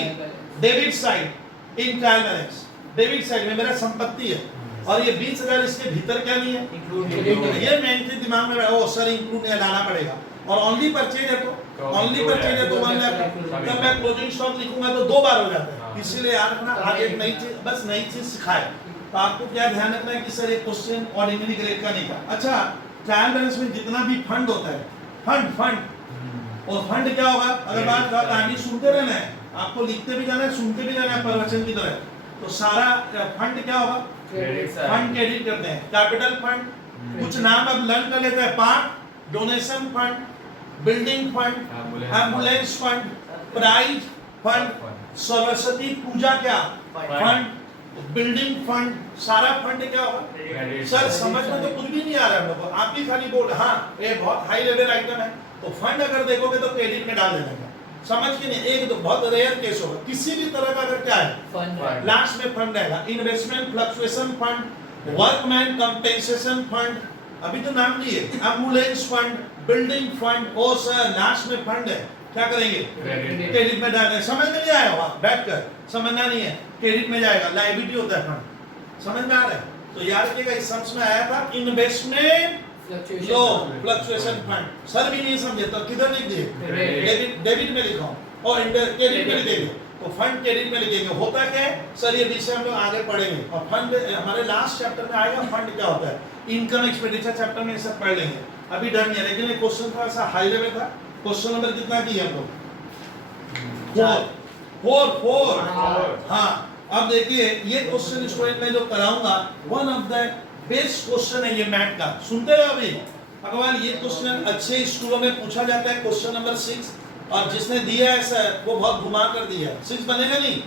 debit side in trial balance। Debit side में मेरा संपत्ति है, और ये 20,000 इसके भीतर क्या नहीं है, इंक्लूड। ये मेन के दिमाग में ओ सर इंक्लूड नहीं लाना पड़ेगा, और ओनली परचेज है तो ओनली परचेज है तो 1 लाख, जब मैं क्लोजिंग स्टॉक लिखूंगा तो 2 बार हो जाता है। इसीलिए याद रखना, आज एक नई चीज, बस नई चीज सिखाए, तो आपको क्या ध्यान रखना है कि सर ये क्वेश्चन ऑर्डिनरी ग्रेड का नहीं था। अच्छा, ट्रायल बैलेंस में जितना भी फंड होता है, फंड और फंड क्या होगा, अगर बात आगे सुनते रहना है, आपको लिखते भी जाना है, सुनते भी जाना है प्रवचन की तरह। तो सारा फंड क्या होगा, फंड क्रेडिट करते हैं। कैपिटल फंड, कुछ नाम अब लर्न कर लेते हैं, park, donation fund, building fund, ambulance fund, prize fund, Saraswati Puja क्या फंड, बिल्डिंग फंड, सारा फंड क्या होगा। सर समझ में तो कुछ भी नहीं आ रहा है हम लोग को, आप भी खाली बोल, हाँ ये बहुत हाई लेवल आइटम है। तो फंड अगर देखोगे तो क्रेडिट में डाल देना, समझ के नहीं, एक तो बहुत रेयर केस होगा, किसी भी तरह का अगर क्या है फंड लास्ट में फंड रहेगा। Investment fluctuation fund, workman compensation fund, अभी तो नाम लिए, एम्बुलेंस फंड, बिल्डिंग फंड, और सर लास्ट में फंड है, क्या करेंगे क्रेडिट में डाल देंगे। समझ में नहीं आया वहां बैठकर, समझना नहीं है, क्रेडिट में जाएगा, लायबिलिटी होता है फंड, समझ में आ रहा है। तो याद रखिएगा, इस सम्स में आया था इन्वेस्टमेंट लो फ्लक्चुएशन फंड, सर भी नहीं समझे तो किधर लिख दिए, डेबिट में लिखा और क्रेडिट में लिखेंगे। तो फंड क्रेडिट में लिखेंगे। होता क्या है सर, ये विषय हम लोग आगे पढ़ेंगे, और फंड हमारे लास्ट चैप्टर में आएगा फंड क्या होता है, इनकम एक्सपेंडिचर चैप्टर में ये सब पढ़ लेंगे, अभी डर नहीं है। लेकिन ये क्वेश्चन थोड़ा सा हाई लेवल था। क्वेश्चन नंबर कितना किया हम लोग, फोर। हाँ, अब देखिए ये क्वेश्चन स्टूडेंट मैं जो कराऊंगा, one of the best question है ये मैथ का, सुनते हो अभी भगवान। ये क्वेश्चन अच्छे स्कूलों में पूछा जाता है, क्वेश्चन नंबर 6, और जिसने दिया है सर वो बहुत घुमा कर दिया है, 6 बनेगा नहीं।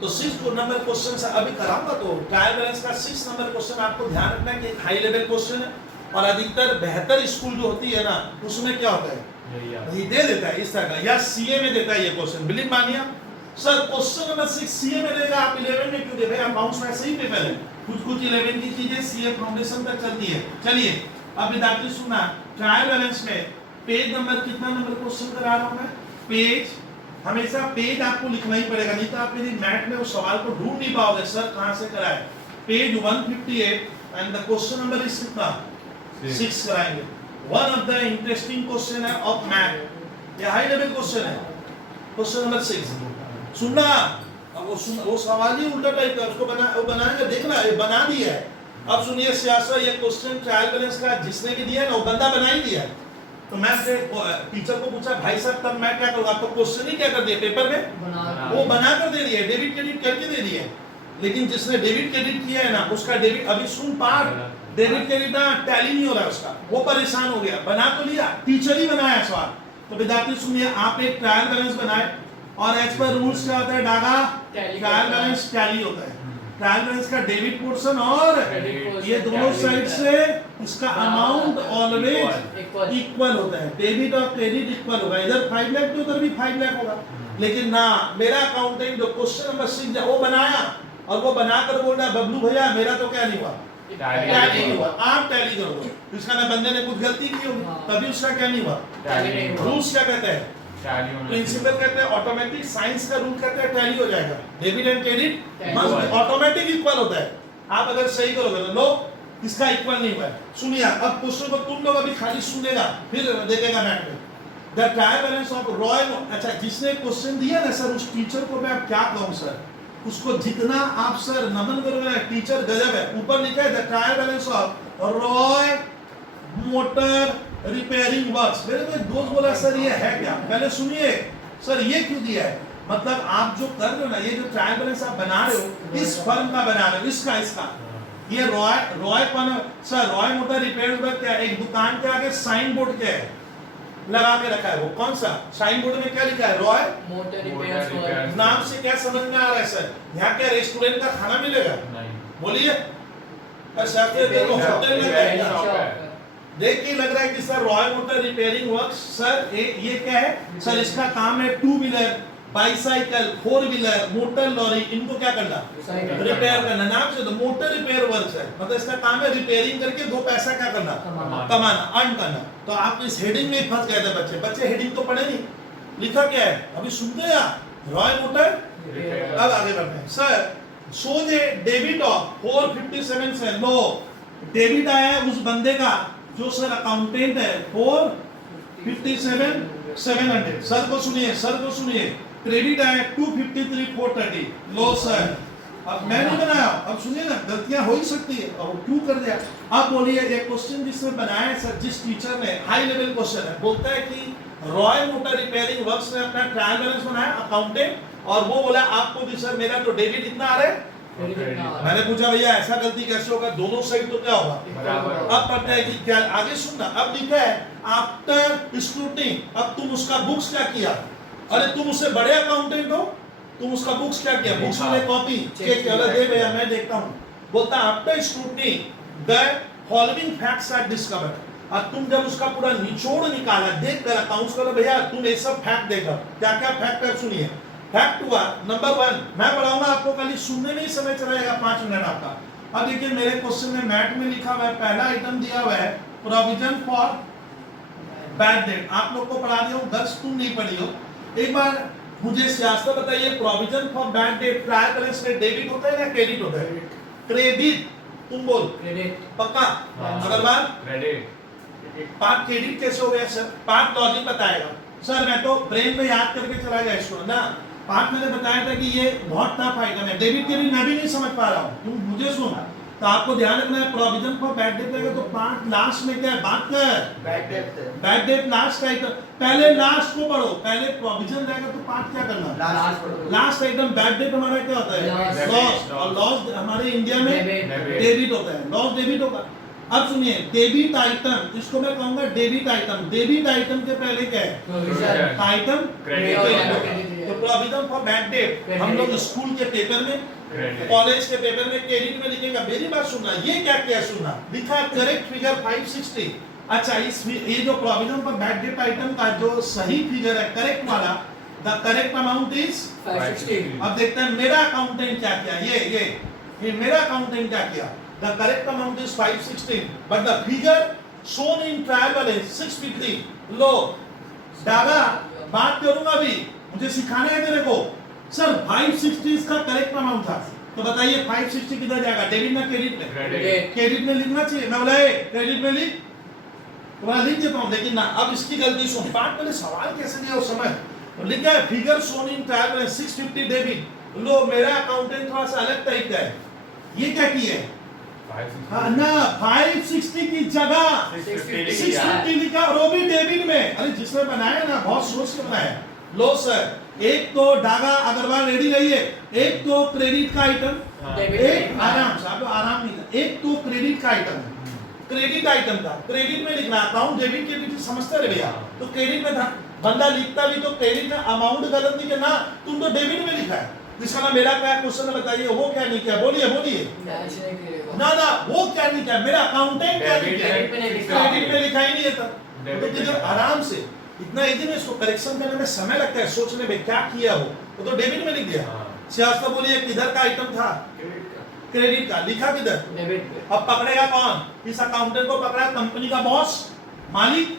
तो 6 नंबर क्वेश्चन से अभी कराऊंगा, तो ट्रायल बैलेंस का 6 नंबर क्वेश्चन आपको ध्यान रखना है कि एक हाई लेवल क्वेश्चन है, और अधिकतर बेहतर स्कूल जो होती है ना, उसमें क्या होता है ये दे देता है इस तरह का, या सीए में देता है ये क्वेश्चन, बिलीव मानिए सर क्वेश्चन नंबर 6 सीए में देगा, आप 11 में क्यों दे भाई, अकाउंट्स में सही पेपर है, कुछ 11 की चीजें सीए फाउंडेशन तक चलती है। चलिए अब विद्यार्थी सुनना, ट्रायल बैलेंस में पेज नंबर कितना नंबर क्वेश्चन करा रहा हूं मैं, पेज, हमेशा पेज आपको लिखना ही पड़ेगा, नहीं तो आप यदि मैथ में उस सवाल को ढूंढ नहीं पाओगे सर कहां से कराए। Page 158 and the question number is कितना 6 कराएंगे। One of the interesting question है ऑफ मैथ, ये हाई लेवल क्वेश्चन है, क्वेश्चन नंबर 6 सुनना। अब वो सवाल ही उल्टा टाइप का, उसको बनाएंगे, देखना ये बना दिया है। अब सुनिए सियासत, ये क्वेश्चन ट्रायल बैलेंस का जिसने भी दिया है ना वो बंदा बना ही दिया है। तो मैं टीचर को पूछा भाई साहब तब मैं क्या करूंगा, आपको क्वेश्चन ही क्या कर दिया पेपर में, वो बना कर दे दिया, डेबिट क्रेडिट करके दे दिया। लेकिन जिसने डेबिट क्रेडिट किया है ना उसका डेबिट, अभी सुन पार, डेबिट क्रेडिट ना टैली नहीं हो रहा उसका, वो परेशान हो गया, बना तो लिया, टीचर ही बनाया सवाल। तो विद्यार्थी सुनिए, आप एक ट्रायल बैलेंस बनाए, और एज पर रूल्स क्या होता है, डागा ट्रायल बैलेंस टैली होता है, ट्रायल बैलेंस का डेबिट पोर्शन और ये दोनों साइड से इसका अमाउंट ऑलवेज इक्वल होता है, डेबिट और क्रेडिट इक्वल होगा, इधर 5 लाख तो उधर भी 5 लाख होगा। लेकिन ना, मेरा अकाउंटेंट जो क्वेश्चन नंबर 6 वो बनाया, और वो बनाकर बोल रहा है बबलू भैया मेरा तो क्या नहीं हुआ, टैली नहीं हुआ, आप टैली करोगे, इसका ना बंदे ने कुछ गलती की होगी तभी उसका क्या नहीं हुआ। रूल्स क्या कहते हैं, प्रिंसिपल कहते हैं ऑटोमेटिक, साइंस का रूल कहते हैं टैली हो जाएगा, debit and credit automatic equal होता है। आप अगर सही करोगे तो लो इसका इक्वल नहीं हुआ है। सुनिए अब क्वेश्चन को तुम लोग अभी खाली सुनेगा फिर देखेगा मैथ में। The trial balance of Roy, अच्छा जिसने क्वेश्चन दिया ना सर उस टीचर को मैं अब क्या कहूँ सर, उसको जितना आप सर नमन करोगे ना, टीचर गजब है। ऊपर लिखा है the trial balance of Roy motor repairing works. मेरे को दोस्त बोला सर ये है क्या, पहले सुनिए सर ये क्यों दिया है, मतलब आप जो कर रहे हो ना, ये जो ट्रायल बैलेंस आप बना रहे हो इस फर्म का बना रहे हो, इसका ये Roy sir Roy motor repair work क्या है, एक दुकान के आगे साइन बोर्ड क्या है लगा के रखा है, वो कौन सा साइन बोर्ड में क्या लिखा है, रॉय मोटर रिपेयर। नाम से क्या समझ में आ रहा है सर, यहाँ क्या रेस्टोरेंट का खाना मिलेगा, बोलिए होटल में देख के लग रहा है कि sir Roy motor repairing works, sir ये क्या है सर, इसका काम है 2 wheeler, bicycle, 4 wheeler, motor lorry, इनको क्या करना, रिपेयर करना। नाम से तो मोटर रिपेयर वर्क्स है, मतलब इसका काम है रिपेयरिंग करके 2 पैसा क्या करना, कमाना, अर्न करना। तो आप इस हेडिंग में फंस गए थे बच्चे हेडिंग तो पढ़े नहीं, लिखा क्या है अभी सुनते हैं, रॉय मोटर। अब आगे बढ़ते हैं sir, so J debit of 457 से लो, डेबिट आया है उस बंदे का जो सर अकाउंटेंट है 457,700। सर को सुनिए क्रेडिट आया 253,430। लो सर अब मैं नहीं बनाया, अब सुनिए ना, गलतियां हो ही सकती है, और क्यों कर दिया। अब बोलिए एक क्वेश्चन जिसमें बनाया है सर, जिस टीचर ने हाई लेवल क्वेश्चन है, बोलता है कि रॉयल मोटर रिपेयरिंग वर्क्स ने अपना ट्रायल बैलेंस बनाया अकाउंटेंट, और वो बोला आपको भी सर मेरा तो डेबिट इतना आ रहा है। मैंने पूछा भैया ऐसा गलती कैसे होगा, दोनों साइड तो क्या होगा बराबर। अब पता है कि क्या आगे सुनना, अब लिखा है आफ्टर स्क्रूटनी, अब तुम उसका बुक्स क्या किया, अरे तुम उससे बड़े अकाउंटेंट हो, तुम उसका बुक्स क्या किया, बुक्स में कॉपी चेक किया, दे भैया मैं देखता हूं, बोलता after scrutiny the following facts are discovered, और तुम जब उसका पूरा निचोड़ निकाला देख कर अकाउंट्स करो, भैया तुम ये सब फैक्ट देखो, क्या क्या फैक्ट है सुनिए। फैक्ट हुआ नंबर 1, मैं पढ़ाऊंगा आपको, खाली सुनने में ही समय चलाएगा 5 मिनट आपका। अब देखिए मेरे क्वेश्चन में मैथ में लिखा हुआ है, पहला आइटम दिया हुआ है प्रोविजन फॉर बैड डेट, आप लोग को पढ़ा दिया हूं, 10 तुम नहीं पढ़ी हो। एक बार मुझे सियासत बताइए, provision for bad debt trial balance में डेबिट होता है या क्रेडिट होता है? क्रेडिट, तुम बोल क्रेडिट पक्का। अग्रवाल क्रेडिट। पार्ट क्रेडिट कैसे हो गया सर, पार्ट लॉजिक बताएगा सर, मैं तो ब्रेन में याद करके चला गया इसको ना। पार्ट मैंने बताया था कि ये बहुत टफ आइटम है, डेबिट के भी मैं भी नहीं समझ पा रहा हूँ, तुम मुझे सुन, तो आपको ध्यान रखना है प्रोविजन फॉर बैड डेट रहेगा तो पार्ट लास्ट में क्या है, बात कर बैड डेट लास्ट आइटम, पहले लास्ट को पढ़ो, पहले प्रोविजन रहेगा तो पार्ट क्या करना, लास्ट आइटम। बैड डेट हमारा क्या होता है, लॉस, और लॉस हमारे इंडिया में डेबिट होता है, लॉस डेबिट होगा। अब सुनिए डेबिट आइटम, इसको मैं कहूंगा डेबिट आइटम, डेबिट आइटम के पहले क्या है, आइटम क्रेडिट। तो प्रोविजन फॉर बैड डेट हम लोग स्कूल के पेपर में, कॉलेज के पेपर में क्रेडिट में लिखेंगे। मेरी बात सुनना, ये क्या क्या सुनना लिखा है, करेक्ट फिगर 560। अच्छा इस ये जो provision for bad debt item का जो सही फिगर है करेक्ट वाला, द करेक्ट अमाउंट इज 560। अब देखते हैं मेरा अकाउंटेंट क्या किया, ये मेरा अकाउंटेंट क्या किया, the correct amount is 516 but the figure shown in trial balance 650। लो दादा बात करूंगा अभी, मुझे सिखाना है तेरे को सर, 560 इसका करेक्ट अमाउंट था, तो बताइए 560 किधर जाएगा, डेबिट में क्रेडिट में, क्रेडिट में लिखना चाहिए, मैं बोला क्रेडिट में लिख, तुम्हारा लिख देता हूं, लेकिन ना अब इसकी गलती सुन, पार्ट मैंने सवाल कैसे दिया उस समय, तो लिखा है figure shown in trial balance 650 debit. लो मेरा अकाउंटेंट थोड़ा सा अलग टाइप का है, ये क्या किया है, हाँ ना 560 की जगह 650 लिखा, और वो भी डेबिट में, अरे जिसने बनाया ना बहुत सोच के बनाया। लो सर एक तो डागा अग्रवाल रेडी रहिए, एक तो क्रेडिट का आइटम, एक आराम से, आप आराम नहीं था, एक तो क्रेडिट का आइटम, क्रेडिट आइटम था, क्रेडिट में लिखना, अकाउंट डेबिट के पीछे समझते रहे भैया, तो क्रेडिट में था, बंदा लिखता भी तो क्रेडिट में, अमाउंट गलत नहीं ना, तुम तो डेबिट में लिखा है, जिसका ना मेरा क्या क्वेश्चन बताइए, वो क्या नहीं किया, बोलिए बोलिए ना ना, वो क्या नहीं किया, मेरा अकाउंटेंट क्या नहीं किया, क्रेडिट में लिखा ही नहीं था, तो किधर आराम से, इतना इजी में इसको करेक्शन करने में समय लगता है, सोचने में क्या किया हो, तो डेबिट में लिख दिया। सियासत बोलिए किधर का आइटम था, क्रेडिट का, लिखा किधर, डेबिट पे। अब पकड़ेगा कौन, इस अकाउंटेंट को पकड़ा कंपनी का बॉस, मालिक,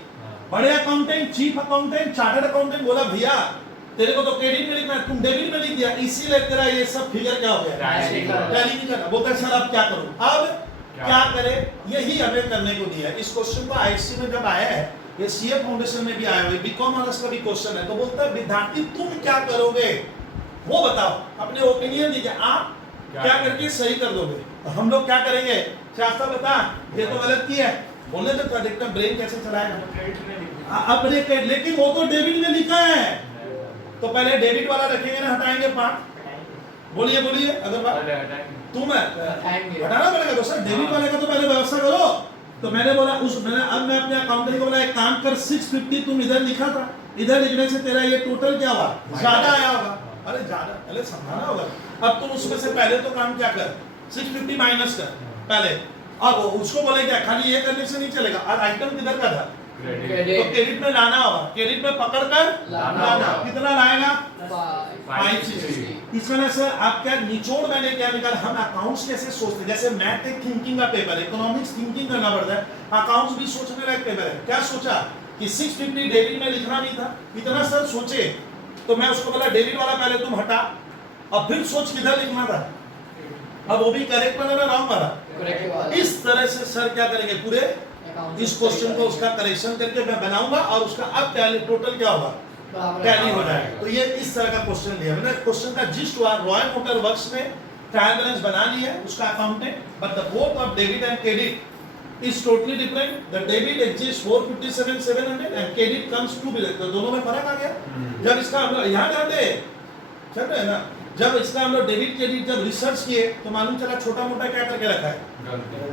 बड़े accountant, chief accountant, chartered accountant, बोला भैया तेरे को तो क्रेडिट में लिखना है, तुम डेबिट में लिख दिया, इसीलिए तेरा ये सब फिगर क्या हो गया, टैली नहीं करना। बोलता है सर अब क्या करूं, अब क्या करें, यही हमें करने को दिया है। इस क्वेश्चन को आईएससी में जब आया है, ये सीए फाउंडेशन में भी आया हुआ है, बीकॉम ऑनर्स का भी क्वेश्चन है, तो बोलता है विद्यार्थी तुम क्या करोगे वो बताओ, अपने ओपिनियन दीजिए, आप क्या करके सही कर दोगे, तो हम लोग क्या करेंगे, शास्त्र बता ये तो गलत किया है, बोलने तो देखता ब्रेन कैसे चलाएगा, अपने क्रेडिट, लेकिन वो तो डेबिट में लिखा है, तो पहले डेबिट वाला रखेंगे ना, हटाएंगे पार्ट, बोलिए बोलिए, अगर तुम हटाना पड़ेगा तो सर डेबिट वाले का तो पहले व्यवस्था करो। तो मैंने बोला अब मैं अपने अकाउंटेंट को बोला एक काम कर, 650 तुम इधर लिखा था, इधर लिखने से तेरा ये टोटल क्या हुआ, ज्यादा आया होगा, अरे ज्यादा पहले समझाना होगा, अब तुम उसमें से पहले तो काम क्या कर, 650 माइनस कर पहले, अब उसको बोले क्या खाली ये करने से नहीं चलेगा, और आइटम किधर का था, तो क्रेडिट में लाना होगा, क्रेडिट में पकड़ कर लाना, कितना लाएगा 560। इसमें सर आप क्या निचोड़ मैंने क्या निकाला, हम अकाउंट्स कैसे सोचते हैं, जैसे मैथ एक थिंकिंग का पेपर है, इकोनॉमिक्स थिंकिंग करना पड़ता है, अकाउंट्स भी सोचने का एक पेपर है। क्या सोचा कि 650 डेबिट में लिखना नहीं था, इतना सर सोचे, तो मैं उसको बोला डेबिट वाला पहले तुम हटा, और फिर सोच किधर लिखना था, अब वो भी करेक्ट वाला ना रॉन्ग वाला, इस तरह से सर क्या करेंगे पूरे इस क्वेश्चन को उसका करेक्शन करके मैं बनाऊंगा, और उसका अब टोटल क्या होगा, टैली हो जाएगा। तो ये इस तरह का क्वेश्चन लिया मैंने, क्वेश्चन का जिस्ट हुआ रॉयल मोटर वर्क्स में ट्रायल बैलेंस बना लिया है उसका accountant, but the both of debit and credit is totally different. The debit exist 457,700 and credit comes 2 billion. तो दोनों में फर्क आ गया. जब इसका हम लोग यहाँ जाते हैं चल रहे हैं ना, जब इसका हम लोग डेबिट क्रेडिट जब रिसर्च किए तो मालूम चला छोटा मोटा क्या करके रखा है,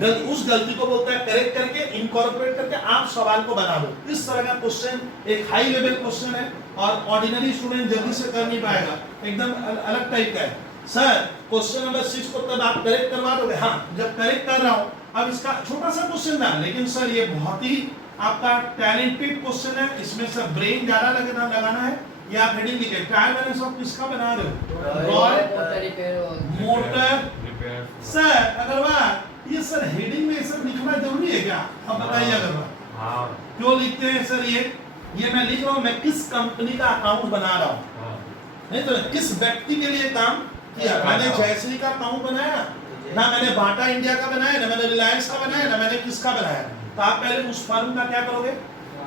गलती. उस गलती को बोलता है करेक्ट करके इनकॉर्पोरेट करके आप सवाल को बना दो. इस तरह का क्वेश्चन एक हाई लेवल क्वेश्चन है और ऑर्डिनरी स्टूडेंट जल्दी से कर नहीं पाएगा, एकदम अलग टाइप का है. सर क्वेश्चन नंबर 6 को तब आप करेक्ट करवा दोगे. हाँ, जब करेक्ट कर रहा हूँ, अब इसका छोटा सा क्वेश्चन था लेकिन सर ये बहुत ही आपका टैलेंटेड क्वेश्चन है. इसमें सर ब्रेन ज्यादा लगाना है. ये आप हेडिंग लिखे ट्रायल बैलेंस ऑफ किसका बना रहे हो, रॉय मोटर सर अग्रवाल. ये सर हेडिंग में सब लिखना जरूरी है क्या, अब बताइए अग्रवाल. क्यों लिखते हैं सर ये मैं लिख रहा हूँ मैं किस कंपनी का अकाउंट बना रहा हूँ, नहीं तो किस व्यक्ति के लिए काम किया. मैंने जयश्री का अकाउंट बनाया ना, मैंने बाटा इंडिया का बनाया ना, मैंने रिलायंस का बनाया ना, मैंने किसका बनाया. तो आप पहले उस फर्म का क्या करोगे,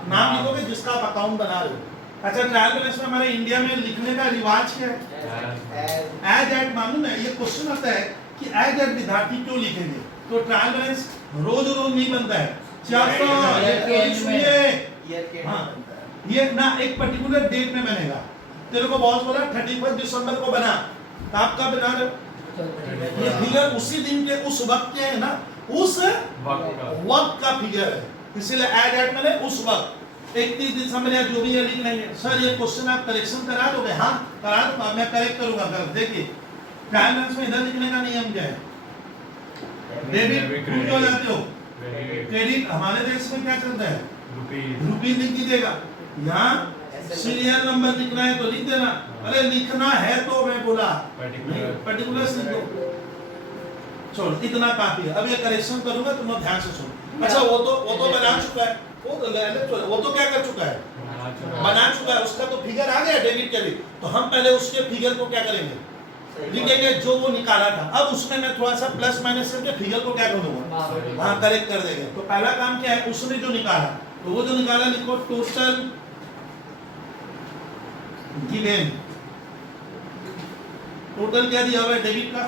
नाम लिखोगे जिसका आप अकाउंट बना रहे हो. अच्छा, ट्रायल बैलेंस में हमारे इंडिया में लिखने का रिवाज क्या है, एज एट. मालूम है ये क्वेश्चन आता है कि एज एट विद्यार्थी क्यों लिखेंगे. तो ट्रायल बैलेंस रोज रोज नहीं बनता है. हाँ, ये ना एक पर्टिकुलर डेट में बनेगा. तेरे को बॉस बोला 31 दिसंबर को बना, तो आप कब बना रहे हो, ये फिगर उसी दिन के उस वक्त के है ना, उस वक्त का फिगर है. इसीलिए एड एट मैंने उस वक्त 31 दिसंबर या जो भी है लिख लेंगे. सर ये क्वेश्चन आप करेक्शन करा दोगे, हाँ करा दूंगा, मैं करेक्ट करूंगा. देखिए ट्रायल बैलेंस में इधर लिखने का नियम क्या है, डेबिट क्यों जाते हो, क्रेडिट. हमारे देश में क्या चलता है, रुपी लिख दीजिएगा. यहाँ सीरियल नंबर लिखना है तो लिख देना. अरे लिखना है तो मैं बोला पर्टिकुलर्स लिख दो. छोड़, इतना काफी है. अब ये करेक्शन करूंगा तुम लोग ध्यान से सुनो. अच्छा वो तो बना चुका है, वो तो क्या कर चुका है, बना चुका है. उसका तो फिगर आ गया डेबिट क्रेडिट. तो हम पहले उसके फिगर को क्या करेंगे, लिखेंगे जो वो निकाला था. अब उसमें मैं थोड़ा सा प्लस माइनस करके फिगर को क्या कर दूंगा, वहां करेक्ट कर देंगे. तो पहला काम क्या है, उसने जो निकाला, तो वो जो निकाला लिखो टोटल गिवन. टोटल क्या दिया हुआ है डेबिट का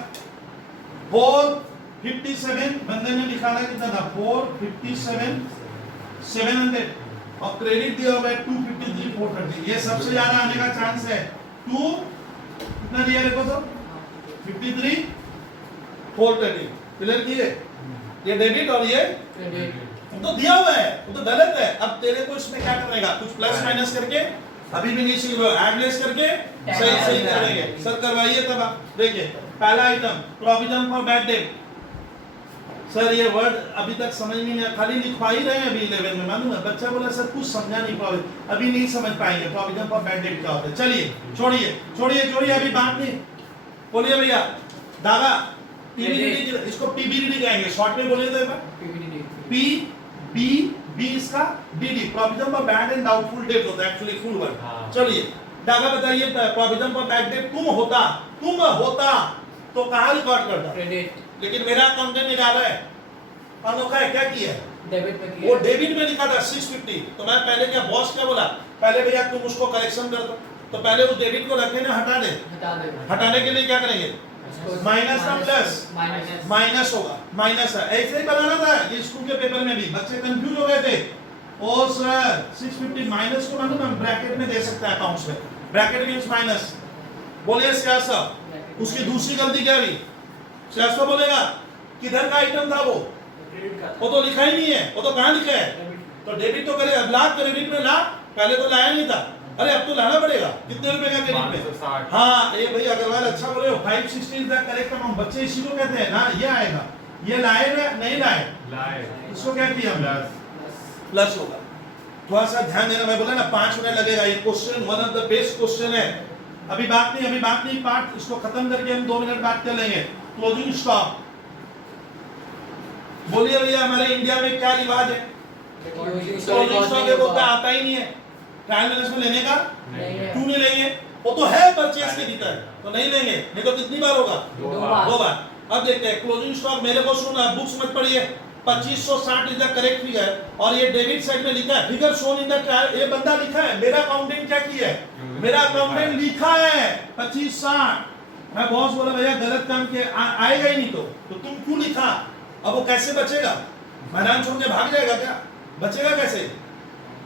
457. बंदे ने निकाला कितना था 457,700 और क्रेडिट दिया हुआ है 253,430. ये सबसे ज्यादा आने का चांस है. 2 कितना दिया देखो तो 53,430. क्लियर किए, ये डेबिट और ये तो दिया हुआ है, वो तो गलत है. अब तेरे को इसमें क्या करने का, कुछ प्लस माइनस करके, अभी भी नहीं सीख लो, एडलेस करके सही करेंगे. सर करवाइए तब आप. देखिए पहला item provision for bad debt. Sir ये वर्ड अभी तक समझ नहीं आया, खाली लिखवा ही रहे हैं अभी 11 में. मालूम है बच्चा बोला सर कुछ समझा नहीं पाओगे, अभी नहीं समझ पाएंगे प्रोविजन फॉर बैड डेट क्या होता है. चलिए छोड़िए अभी बात नहीं. बोलिए भैया दादा पीबीडी, इसको पीबीडी कहेंगे शॉर्ट में. बोलिए तो एक बार पी इसका DD provision for bad and doubtful debt होता है, एक्चुअली फुल वर्ड. चलिए दादा बताइए प्रोविजन फॉर बैड डेट तुम होता तो कहाँ रिकॉर्ड करता, क्रेडिट. लेकिन मेरा अकाउंटेंट ने डाला है अनोखा है. क्या किया है, डेबिट में किया, वो डेबिट में लिखा था 650. तो मैं पहले क्या बॉस क्या बोला, पहले भैया तुम उसको करेक्शन कर दो. तो पहले उस डेबिट को रखे ना हटा दे. हटाने के लिए क्या करेंगे, माइनस का प्लस माइनस होगा, माइनस है. ऐसे ही बनाना था ये स्कूल के पेपर में भी. बच्चे कंफ्यूज हो गए थे. ओ सर 650 माइनस को मालूम हम ब्रैकेट में दे सकते हैं अकाउंट्स में. Bracket means minus. बोलिए सियासा. उसकी दूसरी गलती क्या हुई, सियासा बोलेगा किधर का आइटम था वो तो लिखा ही नहीं है. वो तो कहाँ लिखा है, तो डेबिट तो करे. अब ला क्रेडिट में ला, पहले तो लाया नहीं था. अरे अब तो लाना पड़ेगा. कितने रुपए का क्रेडिट में, हाँ ये भाई अग्रवाल अच्छा बोले हो. 560 इज द करेक्ट अमाउंट. बच्चे इसी को कहते हैं ना, ये आएगा. ये लाए ना नहीं लाए, इसको क्या किया प्लस होगा. थोड़ा सा ध्यान देना. मैं बोला ना 5 मिनट लगेगा. ये question one of the best question है. अभी बात नहीं पार्ट इसको खत्म करके हम 2 मिनट बात कर लेंगे. Closing stock. बोलिए भैया हमारे इंडिया में क्या रिवाज है, क्लोजिंग स्टॉक है वो आता ही नहीं है. ट्रायल बैलेंस में लेने का क्यों नहीं लेंगे, वो तो है परचेज के भीतर, तो नहीं लेंगे. नहीं तो कितनी बार होगा, 2 बार. अब देखते हैं क्लोजिंग स्टॉक. मेरे को सुना बुक्स मत पढ़िए. 2560 इज द करेक्ट फिगर और ये डेबिट साइड में लिखा है figure shown in the trial. ये बंदा लिखा है, मेरा अकाउंटेंट क्या किया है, मेरा अकाउंटेंट लिखा है 2560. मैं बॉस बोला भैया गलत काम किया, आएगा ही नहीं तो तुम क्यों लिखा? अब वो कैसे बचेगा? मैदान छोड़ के भाग जाएगा क्या? बचेगा कैसे?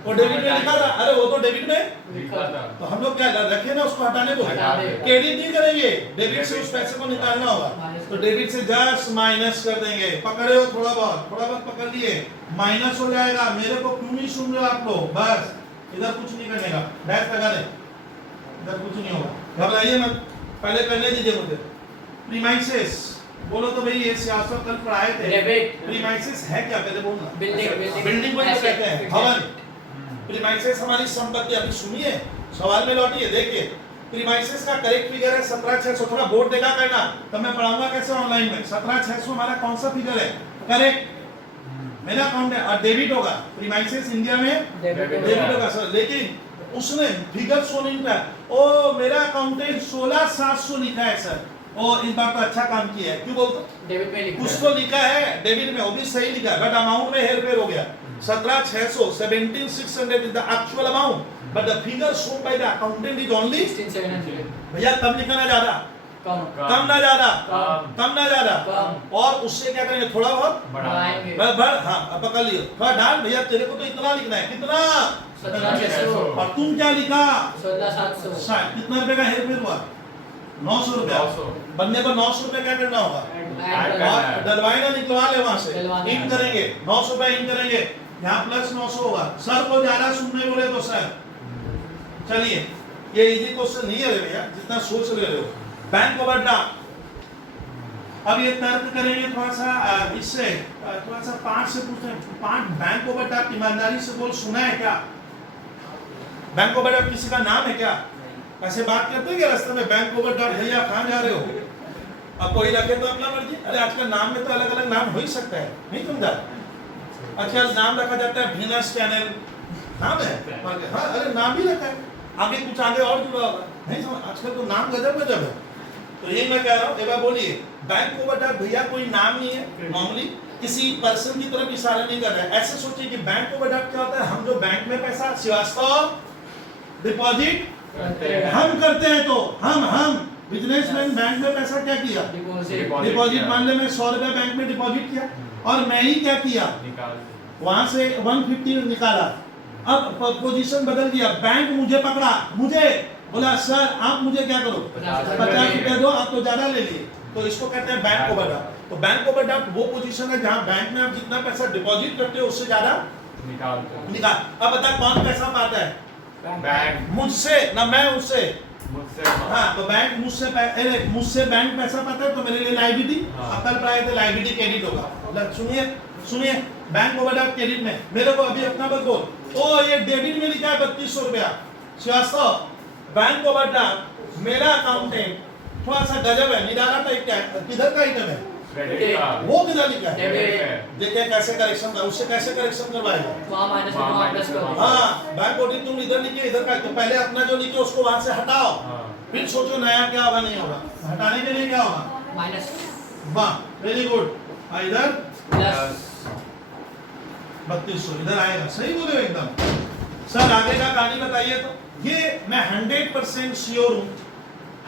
वो डेबिट में लिखा था, अरे वो तो डेबिट में लिखा था। तो हम लोग क्या रखे ना उसको हटाने को, हटा दे। क्रेडिट नहीं करेंगे, डेबिट से उस पैसे को निकालना होगा। तो डेबिट से जस्ट माइनस कर देंगे, पकड़े हो थोड़ा बहुत पकड़ लिए, माइनस हो जाएगा। मेरे को क्यों नहीं सुन रहे हो आप लोग? बस इधर कुछ नहीं करने का, बैठ लगा दे, इधर कुछ नहीं होगा, घबराइए मत। पहले करने दीजिए मुझे। प्रीमाइसेस बोलो तो भाई ये सियासत कल पढ़ाए थे। प्रीमाइसेस है क्या? पहले बोलना। बिल्डिंग को कहते हैं भवन। प्रीमाइसेस हमारी संपत्ति। अभी सुनिए, सवाल में लौटिए, देखिए प्रीमाइसेस का करेक्ट फिगर है 17,600। थोड़ा बोर्ड देखा करना, तब मैं पढ़ाऊंगा कैसे ऑनलाइन में। 17,600 हमारा कौन सा फिगर है? करेक्ट मेरा अकाउंट है। और डेबिट होगा, प्रीमाइसेस इंडिया में डेबिट होगा सर। लेकिन उसने फिगर शो नहीं किया। ओ मेरा अकाउंटेंट 16,700 लिखा है सर। ओ इस बार तो अच्छा काम किया है। क्यों बोलते? डेबिट में लिखा कुछ तो लिखा है डेबिट में, वो भी सही लिखा है, बट अमाउंट में हेरफेर हो गया। 17,600 17,600 is the actual amount, but the figure shown by the accountant is only 16,700 भैया कम लिखा ना ज्यादा, कम ना ज्यादा, कम ना ज्यादा। और उससे क्या करेंगे? थोड़ा बहुत बढ़ाएंगे। बढ़। हाँ अब पकड़ लियो, थोड़ा डाल भैया, तेरे को तो इतना लिखना है। कितना? 17,600 और तुम क्या लिखा? 16,700 कितना रुपए का हेरफेर हुआ? 900 रुपया। बनने पर 900 रुपया क्या करना होगा? और डलवाए ना, निकलवा ले वहां से, इन करेंगे 900 रुपया, इन करेंगे, यहाँ प्लस 900 होगा। सर को ज्यादा सुनने बोले तो सर चलिए, ये इजी क्वेश्चन नहीं है भैया जितना सोच रहे हो। बैंक ओवरड्राफ्ट, अब ये तर्क करेंगे थोड़ा सा, इससे थोड़ा सा पांच से पूछें। पांच बैंक ओवरड्राफ्ट ईमानदारी से बोल, सुना है क्या? बैंक ओवरड्राफ्ट किसी का नाम है क्या? ऐसे बात करते हैं क्या रास्ते में? बैंक ओवरड्राफ्ट भैया कहाँ जा रहे हो? अब कोई रखे तो अपना मर्जी। अरे आजकल नाम में तो अलग अलग नाम हो ही सकता है, नहीं समझा? अच्छा नाम रखा जाता है वीनस चैनल, नाम है। हाँ अरे नाम भी रखा है, आगे कुछ आगे और जुड़ा होगा, नहीं समझ? आजकल तो नाम गजब गजब है। तो यही मैं कह रहा हूँ। एक बार बोलिए, बैंक ओवरड्राफ्ट भैया कोई नाम नहीं है, नॉर्मली किसी पर्सन की तरफ इशारा नहीं कर रहा है। ऐसे सोचिए कि बैंक ओवरड्राफ्ट क्या होता है? हम जो बैंक में पैसा श्रीवास्तव डिपॉजिट हम करते हैं, तो हम बिजनेसमैन बैंक में पैसा क्या किया? डिपॉजिट। मान ले मैं 100 रुपया बैंक में डिपॉजिट किया, और मैं ही क्या किया? वहां से 150 निकाला। अब पोजीशन बदल गया, बैंक मुझे पकड़ा, मुझे बोला सर आप मुझे क्या करो 50 रुपया दो, आप तो ज्यादा ले लिए। तो इसको कहते हैं बैंक ओवरड्राफ्ट। तो बैंक ओवरड्राफ्ट वो पोजीशन है जहां बैंक में आप जितना पैसा डिपॉजिट करते हो उससे ज्यादा निकाल। अब बता कौन पैसा पाता है? बैंक। मुझसे ना, मैं उससे। मुझसे। हाँ तो बैंक मुझसे बैंक पैसा पाता है, तो मेरे लिए लायबिलिटी। कल प्राय थे लायबिलिटी क्रेडिट होगा। सुनिए बैंक ओवरड्राफ्ट क्रेडिट में मेरे को अभी अपना बस बोल, ओ ये डेबिट में लिखा है 3200 रुपया श्रीवास्तव। बैंक ओवरड्राफ्ट मेरा अकाउंटेंट थोड़ा सा गजब है, निराला टाइप का है। किधर का आइटम है? वो किधर लिखा है? देखिए कैसे करेक्शन कर, उससे कैसे करेक्शन करवाएगा? वहां माइनस में वहां प्लस कर। हाँ बैंक ऑडिट तुम इधर लिखे, इधर का, तो पहले अपना जो लिखे उसको वहां से हटाओ, फिर सोचो नया क्या होगा, नहीं होगा। हटाने के लिए क्या होगा? माइनस। वाह वेरी गुड। इधर प्लस 3200 इधर आएगा। सही बोले एकदम। सर आगे का कहानी बताइए। तो ये मैं 100% श्योर हूँ,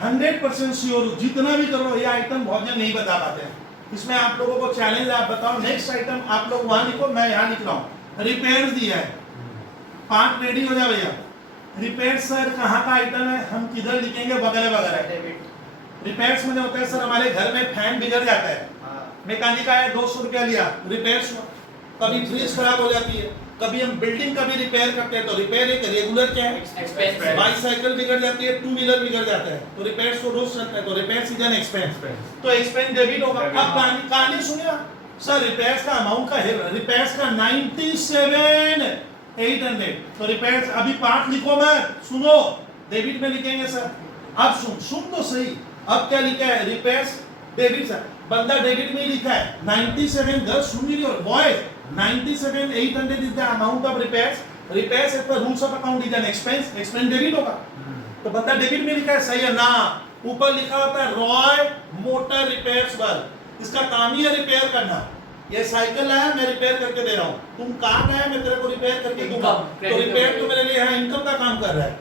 100% श्योर हूँ, जितना भी करो ये आइटम बहुत जन नहीं बता पाते हैं। इसमें आप लोगों को चैलेंज, आप बताओ नेक्स्ट आइटम आप लोग वहां लिखो, मैं यहाँ लिख रहा हूँ। रिपेयर्स दिया है, पार्ट रेडी हो जाए भैया। रिपेयर सर कहाँ का आइटम है, हम किधर लिखेंगे, वगैरह वगैरह। रिपेयर्स में होता है सर हमारे घर में फैन बिगड़ जाता है, मैकेनिक आया 200 रुपया लिया, रिपेयर्स हुआ। कभी फ्रिज खराब हो जाती है, कभी हम बिल्डिंग का भी रिपेयर करते हैं, तो रिपेयर एक रेगुलर क्या है? एक्सपेंस। बाइसाइकिल बिगड़ जाती है, टू व्हीलर बिगड़ जाता है, तो रिपेयर्स को रोज चलता है, तो रिपेयर सीजन एक्सपेंस, तो एक्सपेंस डेबिट होगा। अब कहानी सुनिए सर, रिपेयर्स का अमाउंट का है, रिपेयर्स का 97,800, तो रिपेयर्स अभी पार्ट लिखो मत, सुनो डेबिट में लिखेंगे सर। अब सुन तो सही, अब क्या लिखा है? रिपेयर्स डेबिट सर, बंदा डेबिट में लिखा है 97, घर सुन लीजिए boys, 97,800 is the amount of repairs. Repairs as per rules of account is an expense. Expense debit होगा। तो बंदा डेबिट में लिखा है, सही है ना? ऊपर लिखा होता है रॉय मोटर रिपेयर्स वर्क, इसका काम ही है रिपेयर करना। ये साइकिल है मैं रिपेयर करके दे रहा हूँ, तुम कार है मैं तेरे को रिपेयर करके दूंगा, तो रिपेयर तो मेरे लिए यहाँ इनकम का काम कर रहा है।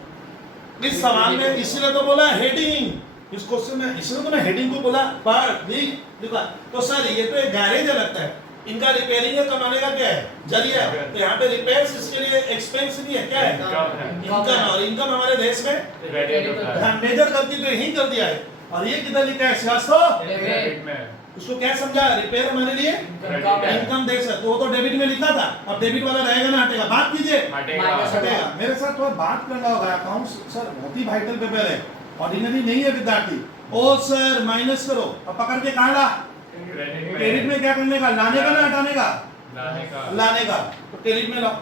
इस सवाल में इसीलिए तो बोला हेडिंग, इस क्वेश्चन में इसलिए तो मैं हेडिंग को बोला पढ़ लिखा। तो सर ये तो एक गैरेज है लगता है, इनका रिपेयरिंग का कमाने का क्या है जरिया है। तो यहाँ पे रिपेयर्स इसके लिए एक्सपेंस नहीं है, क्या है इनकम। और इनकम हमारे देश में मेजर गलती तो यही कर दिया है। और ये किधर लिखा है शास्त्र, उसको क्या समझा, रिपेयर हमारे लिए इनकम दे सकते। वो तो डेबिट में लिखा था, अब डेबिट वाला रहेगा ना हटेगा, बात कीजिए हटेगा। मेरे साथ थोड़ा बात करना होगा, अकाउंट सर बहुत ही वाइटल पेपर है, ऑर्डिनरी नहीं है विद्यार्थी। ओ सर माइनस करो, अब पकड़ के कहाँ ला, क्रेडिट में क्या करने का, लाने का ना हटाने का, लाने का। तो क्रेडिट में लाओ।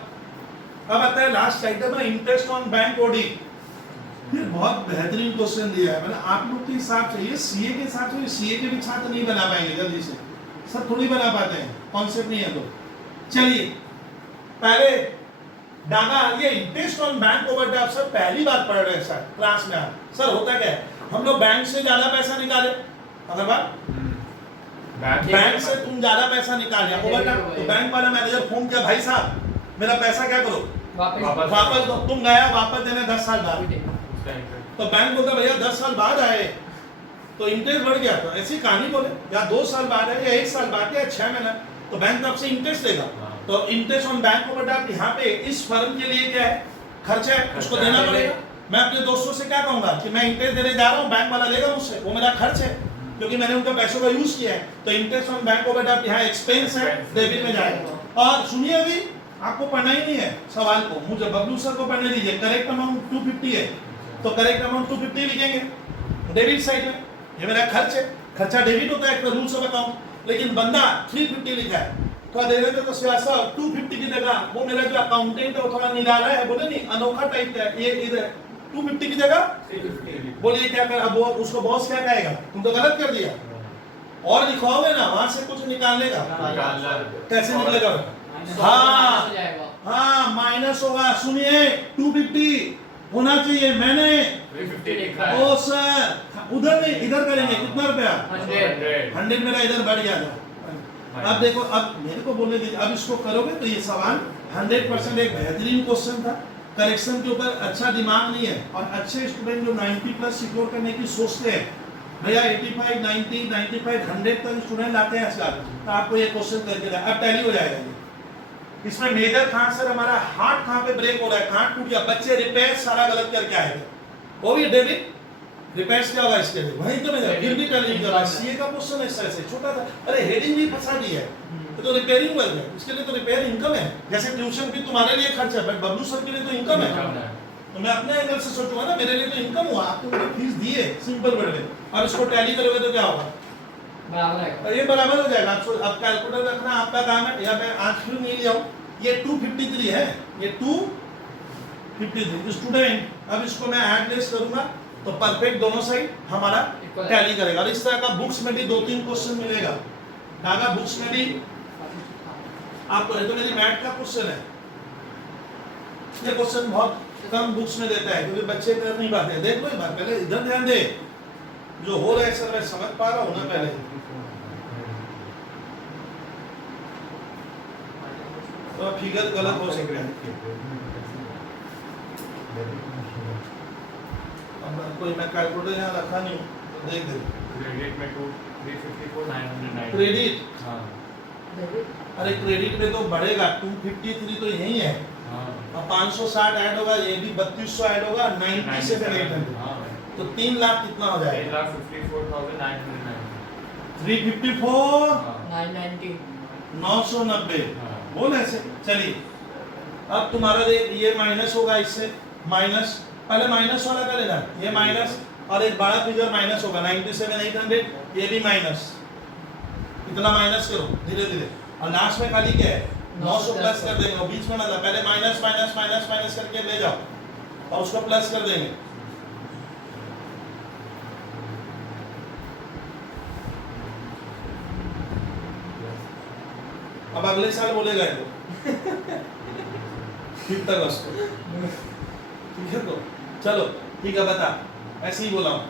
अब आता है लास्ट आइटम है इंटरेस्ट ऑन बैंक ओडी। ये बहुत बेहतरीन क्वेश्चन दिया है। मैंने आप लोग के हिसाब से, ये सीए के हिसाब से, सीए के भी छात्र नहीं बना पाएंगे जल्दी से, सब थोड़ी बना पाते हैं, कॉन्सेप्ट नहीं है। तो चलिए पहले डागा, ये इंटरेस्ट ऑन बैंक ओवरड्राफ्ट सब पहली बार पढ़ रहे हैं सर क्लास में। आप सर होता क्या है, हम लोग बैंक से ज्यादा पैसा निकाले, अगर बात बैंक से तुम ज्यादा पैसा निकाल ओवरड्राफ्ट, तो बैंक वाला मैनेजर फोन किया, भाई साहब मेरा पैसा क्या करो वापस दो। तुम गया वापस देने 10 साल बाद, तो बैंक बोलता भैया 10 साल बाद आए तो इंटरेस्ट बढ़ गया। तो ऐसी कहानी बोले, या 2 साल बाद है या 1 साल बाद या 6 महीना, तो बैंक आपसे इंटरेस्ट देगा। तो इंटरेस्ट ऑन बैंक ओवरड्राफ्ट यहाँ पे इस फर्म के लिए क्या है, खर्चा है, उसको देना पड़ेगा। मैं अपने दोस्तों से क्या कहूंगा कि मैं इंटरेस्ट देने जा रहा हूँ, बैंक वाला लेगा मुझसे, वो मेरा खर्च है क्योंकि मैंने उनका पैसों का यूज किया है। तो इंटरेस्ट ऑन बैंक ओवरड्राफ्ट यहाँ एक्सपेंस है, डेबिट में जाएगा। और सुनिए अभी आपको पढ़ना ही नहीं है सवाल को, मुझे बबलू सर को पढ़ने दीजिए। करेक्ट अमाउंट 250 है, तो करेक्ट अमाउंट 250 लिखेंगे डेबिट साइड में, ये मेरा खर्च है, खर्चा डेबिट होता है रूल्स ऑफ अकाउंट। लेकिन बंदा 350 लिखा है, तो देखा तो सियासत 250 की जगह वो मेरा जो अकाउंटेंट है वो थोड़ा निराला है, बोले नहीं अनोखा टाइप का है, ये इधर 250 की जगह 350। बोलिए क्या कर, अब वो उसको बॉस क्या कहेगा, तुम तो गलत कर दिया। और लिखवाओगे ना वहां से कुछ निकालने का, कैसे निकलेगा, हाँ माइनस होगा। सुनिए 250 होना चाहिए, मैंने 350 लिखा है। ओ सर उधर नहीं इधर करेंगे, कितना रुपया 100 मेरा इधर बढ़ गया था। अब देखो, अब मेरे को बोलने दीजिए, अब इसको करोगे तो ये सवाल 100% एक बेहतरीन क्वेश्चन था। करेक्शन के ऊपर अच्छा दिमाग नहीं है, और अच्छे स्टूडेंट जो 90+ सिक्योर करने की सोचते हैं, भैया 85, 90, 95, 100 तक स्टूडेंट लाते हैं आजकल, तो आपको ये क्वेश्चन करके अब टैली हो जाएगा। इसमें मेजर कहां सर, हमारा हार्ट कहां पे ब्रेक हो रहा है, कहां टूट गया, बच्चे रिपेयर सारा गलत करके आए थे, वो भी डेबिट रिपेयर्स क्या होगा इसके लिए, वहीं तो मेजर फिर भी टैली कर रहा है। सीए का क्वेश्चन ऐसा ऐसे छोटा था, अरे हेडिंग भी फंसा दी है, तो रिपेयरिंग वर्क है, इसके लिए तो रिपेयर इनकम है। जैसे ट्यूशन भी तुम्हारे लिए खर्च है, बट बबलू सर के लिए तो इनकम है। तो मैं अपने एंगल से सोचूंगा ना, मेरे लिए तो इनकम हुआ, आप तो मेरे फीस दिए सिंपल वर्ड में, और इसको टैली करोगे तो क्या होगा, बराबर, ये बराबर हो जाएगा। अब कैलकुलेटर रखना आपका काम है, या मैं आज फिर नहीं लिया हूँ, ये 253 है, ये 253 स्टूडेंट। अब इसको मैं एडलेस करूंगा तो परफेक्ट दोनों साइड हमारा टैली करेगा। और इस तरह का बुक्स में भी 2-3 क्वेश्चन मिलेगा, नागा बुक्स में भी आपको। तो मेरी मैथ का क्वेश्चन है, ये क्वेश्चन बहुत कम बुक्स में देता है क्योंकि बच्चे कर नहीं पाते। देख लो एक बार, पहले इधर ध्यान दे, जो हो रहा है सर मैं समझ पा रहा हूँ ना, पहले तो फिगर गलत हो सकता है। अब कोई मैं कैलकुलेटर यहाँ रखा नहीं हूँ, तो देख दे क्रेडिट में 354 909 क्रेडिट, हाँ अरे क्रेडिट में तो बढ़ेगा, 253 तो यही है, हाँ, अब 560 ऐड होगा, ये भी 3200 ऐड होगा, 97,800, हाँ, तो 3 लाख कितना हो जाएगा, 3,54,909 354 990 990 बोल ऐसे। चलिए अब तुम्हारा देख, ये माइनस होगा इससे, माइनस पहले माइनस वाला का लेना, ये माइनस, और एक बड़ा फिगर माइनस होगा 97,800, ये भी माइनस, इतना माइनस करो धीरे धीरे, और लास्ट में खाली क्या है 900 प्लस कर देंगे, और बीच में मतलब पहले माइनस माइनस माइनस माइनस करके ले जाओ और उसको प्लस कर देंगे। अब अगले साल बोलेगा ये फिर तक उसको, ठीक है, तो चलो ठीक है, बता ऐसे ही बोला हूँ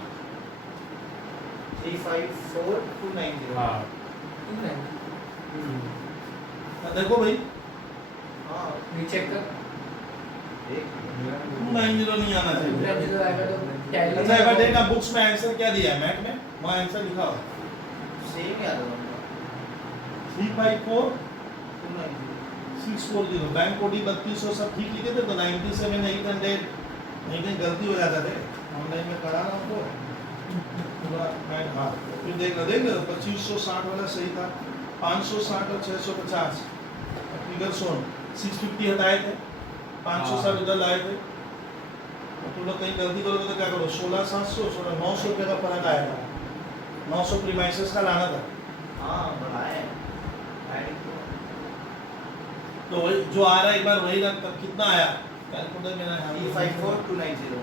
354,290 हाँ देखो भाई, चेक कर, 1 290 नहीं आना चाहिए। 290 आएगा तो Tally अच्छा एक बार देखना बुक्स में आंसर क्या दिया है, मैथ में वहाँ आंसर लिखा हुआ सेम ही आता था 354 290 640 बैंक कोडी 3200 सब ठीक लिखे थे तो 97 800 नहीं कहीं गलती हो जाता थे ऑनलाइन में करा रहा हूँ तो पूरा मैं हाँ फिर देख लो 2560 वाला सही था 560 और 650 फिगर सुन 650 हटाए थे 560 इधर लाए थे तो तुम लोग कहीं गलती करोगे तो क्या करो 16700 900 रुपये का फर्क आएगा 900 प्रीमाइसेस का लाना था हाँ बढ़ाए तो वही जो आ रहा है एक बार वही रख तब कितना आया कैलकुलेटर मेरा यहाँ 354290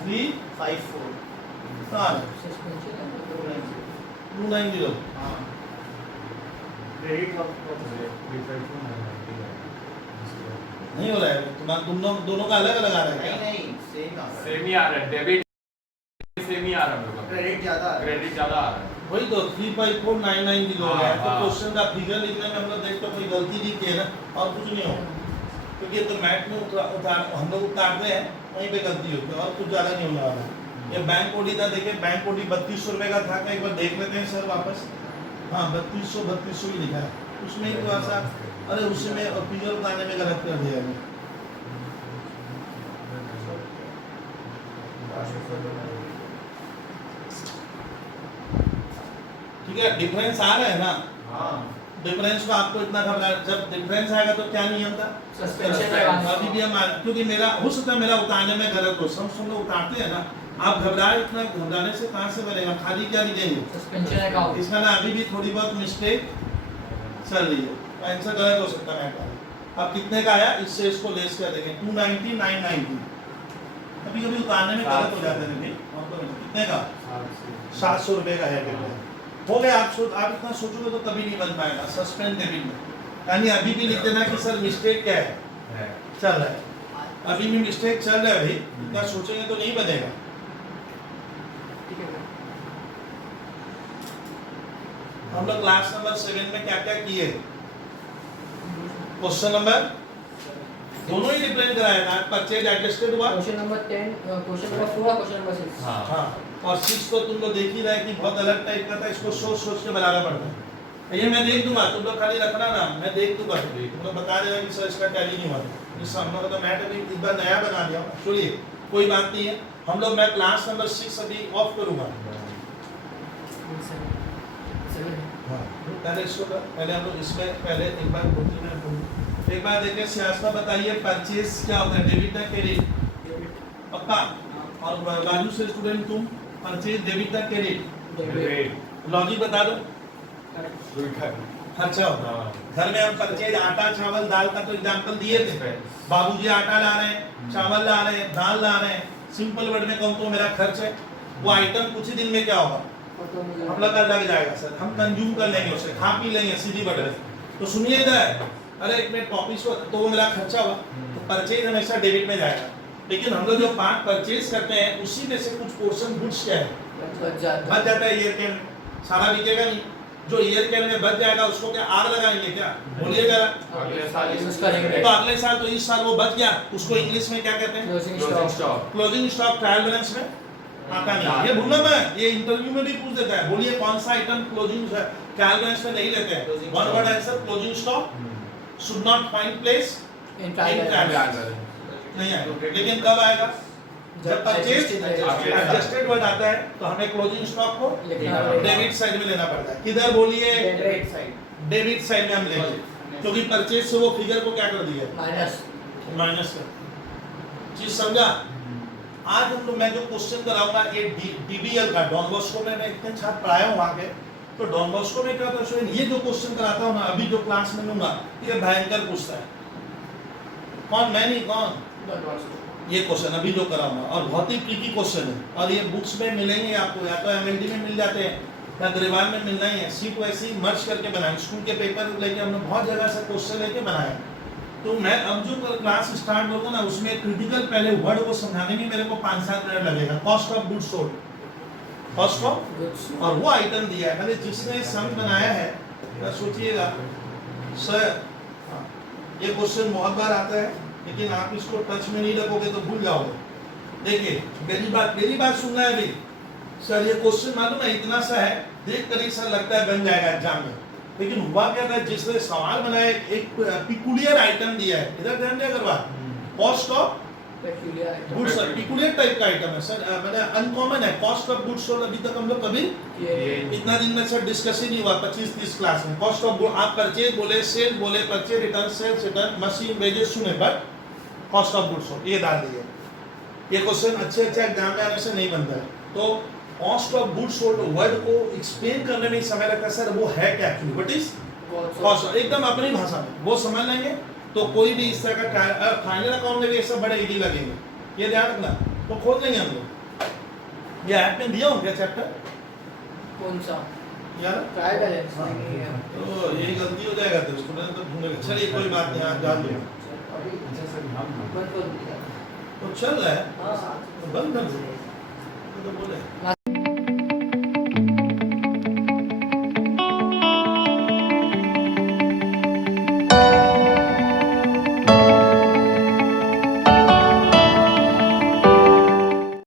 354 Suspension है। 290 हाँ क्रेडिट का डिफरेंट नहीं हो रहा है तुम लोग दोनों का अलग अलग आ रहा है नहीं क्या? नहीं सेम आ रहा सेम ही आ रहा है, डेबिट सेम ही आ रहा है मेरे को, क्रेडिट ज्यादा आ रहा है क्रेडिट ज्यादा आ रहा है। वही तो 35499 हो गया है तो हाँ। क्वेश्चन का फिगर लिखने में हम लोग देखते कोई गलती नहीं की है ना और कुछ नहीं हो क्योंकि ये तो मैथ में हम लोग उतारते हैं वहीं पे गलती होती है और कुछ ज़्यादा नहीं होने वाला ये बैंक कोडी था देखिए बैंक कोडी 3200 रुपये का था एक बार देख लेते हैं सर वापस हाँ 3200 ही लिखा है उसमें ही थोड़ा सा अरे उसमें फिगर उतारने में गलत कर दिया है ठीक है डिफरेंस आ रहा है ना हाँ डिफरेंस को आपको इतना घबरा जब डिफरेंस आएगा तो क्या नियम था Suspension अभी भी हम क्योंकि मेरा हो सकता है मेरा उतारने में गलत हो सब लोग उतारते हैं ना आप घबराए इतना घबराने से कहाँ से बनेगा खाली क्या लिखेंगे Suspension account। इसमें ना अभी भी थोड़ी बहुत मिस्टेक चल रही है आंसर गलत हो सकता है अब कितने का आया इससे इसको लेस कर देंगे 290 990 कभी कभी उतारने में गलत हो जाते हैं कितने का 700 रुपये का है हो गया आप इतना सोचोगे तो कभी नहीं बन पाएगा सस्पेंड डेबिट में यानी अभी भी लिख देना कि सर मिस्टेक क्या है चल रहा है अभी भी मिस्टेक चल रहा है भाई इतना सोचेंगे तो नहीं बनेगा ठीक है हम लोग क्लास नंबर 7 में क्या क्या किए क्वेश्चन नंबर दोनों ही डिफरेंट कराए ना परचेज एडजस्टेड हुआ question number 10 question number 4 question number 6 हाँ हाँ और 6 तो तुम लोग देख ही रहे कि बहुत अलग टाइप का था इसको सोच सोच के बनाना पड़ता है ये मैं देख दूंगा तुम लोग खाली रखना ना मैं देख दूंगा तुम लोग बता देना कि सर इसका टैली नहीं हुआ जिससे हम लोग तो मैट अभी एक बार नया बना दिया चलिए कोई बात नहीं है हम लोग मैं क्लास नंबर 6 अभी ऑफ करूंगा पहले इसको पहले हम लोग इसमें पहले एक बार एक बार देखिए सियासत बताइए परचेज क्या होता है डेबिट या क्रेडिट पक्का और बाजू से स्टूडेंट तुम परचेज डेबिट या क्रेडिट लॉजिक बता दो खर्चा होता है घर में हम परचेज आटा चावल दाल का तो एग्जांपल दिए थे बाबूजी आटा ला रहे हैं चावल ला रहे हैं दाल ला रहे हैं सिंपल वर्ड में कहूँ तो मेरा खर्च है वो आइटम कुछ ही दिन में क्या होगा हम लोग का लग जाएगा सर हम कंज्यूम कर लेंगे उसे खा पी लेंगे सीधी बढ़ रहे तो सुनिए इधर अरे एक मिनट कॉपी तो वो मेरा खर्चा हुआ तो परचेज हमेशा डेबिट में जाएगा लेकिन हम लोग जो पार्ट परचेज करते हैं उसी में से कुछ पोर्शन गुड्स क्या है बच जाता है ईयर कैन सारा बिकेगा नहीं जो ईयर कैन में बच जाएगा उसको क्या आग लगाएंगे क्या बोलिए जरा अगले साल तो अगले साल तो इस साल वो बच गया उसको इंग्लिश में क्या कहते हैं closing stock closing stock trial balance में आता नहीं ये भूलना मैं ये इंटरव्यू में भी पूछ देता है बोलिए कौन सा आइटम क्लोजिंग ट्रायल बैलेंस में नहीं लेते हैं one word answer closing stock should not find place in in trial trial नहीं आएगा लेकिन कब आएगा जब परचेज एडजस्टेड वर्ड आता है तो हमें क्लोजिंग स्टॉक को डेबिट साइड में लेना पड़ता है किधर बोलिए क्रेडिट साइड डेबिट साइड में हम लेंगे क्योंकि परचेज से वो फिगर को क्या कर दिया माइनस माइनस कर चीज समझा आज हम लोग मैं जो क्वेश्चन कराऊंगा ये डीबीएल का डॉन बॉस्को में मैं इतने छात्र पढ़ाया हूँ वहाँ पे तो डॉन बॉस्को में क्या होता है ये जो क्वेश्चन कराता हूँ ना अभी जो क्लास में लूंगा ये भयंकर पूछता है कौन मैं नहीं कौन ये क्वेश्चन अभी जो कराऊंगा और बहुत ही ट्रिकी क्वेश्चन है और ये बुक्स में मिलेंगे आपको या तो एमएलडी में मिल जाते हैं या ग्रेवाल में मिलना ही है सीट वैसे ही मर्ज करके बनाए स्कूल के पेपर लेके हमने बहुत जगह से क्वेश्चन लेके बनाए तो मैं अब जो क्लास स्टार्ट करूँगा ना उसमें क्रिटिकल पहले वर्ड को समझाने में मेरे को 5-7 मिनट लगेगा cost of goods sold cost of और वो आइटम दिया है मैंने जिसने सम बनाया है तो सोचिएगा सर ये क्वेश्चन बहुत बार आता है लेकिन आप इसको टच में नहीं रखोगे तो भूल जाओगे देखिए मेरी बात सुनना है अभी। सर ये क्वेश्चन मालूम है इतना सा है, देख कर ही सर लगता है बन जाएगा एग्जाम में, लेकिन हुआ क्या था, जिसने सवाल बनाया एक पिकुलियर आइटम दिया है, इधर ध्यान दिया करवा, cost of peculiar item. Goods, peculiar type का आइटम है सर, मैंने अनकॉमन है, कॉस्ट ऑफ गुड्स सोल्ड अभी तक हम लोग कभी इतना दिन में सर डिस्कस ही नहीं हुआ 25-30 क्लास में। कॉस्ट ऑफ गुड आप परचेज बोले, सेल बोले, purchase return, sales return, machine wages सुने, but cost of goods sold ये डाल दिए। ये क्वेश्चन अच्छे एग्जाम में आने से नहीं बनता है। तो cost of goods sold word को एक्सप्लेन करने में समय लगता है सर, वो है क्या एक्चुअली, व्हाट इज कॉस्ट, एकदम अपनी भाषा में वो समझ लेंगे तो कोई भी इस तरह का फाइनल अकाउंट में भी ये सब बड़े इजी लगेंगे, ये ध्यान रखना। तो खोल लेंगे हम लोग, ये ऐप में दिया हो क्या चैप्टर कौन सा यार, ट्रायल बैलेंस तो यही गलती हो जाएगा तो स्टूडेंट तो ढूंढेगा। चलिए कोई बात नहीं, आप जान दो। बंद कर दिया। तो चल रहा है हाँ तो बंद कर दो, तो बोले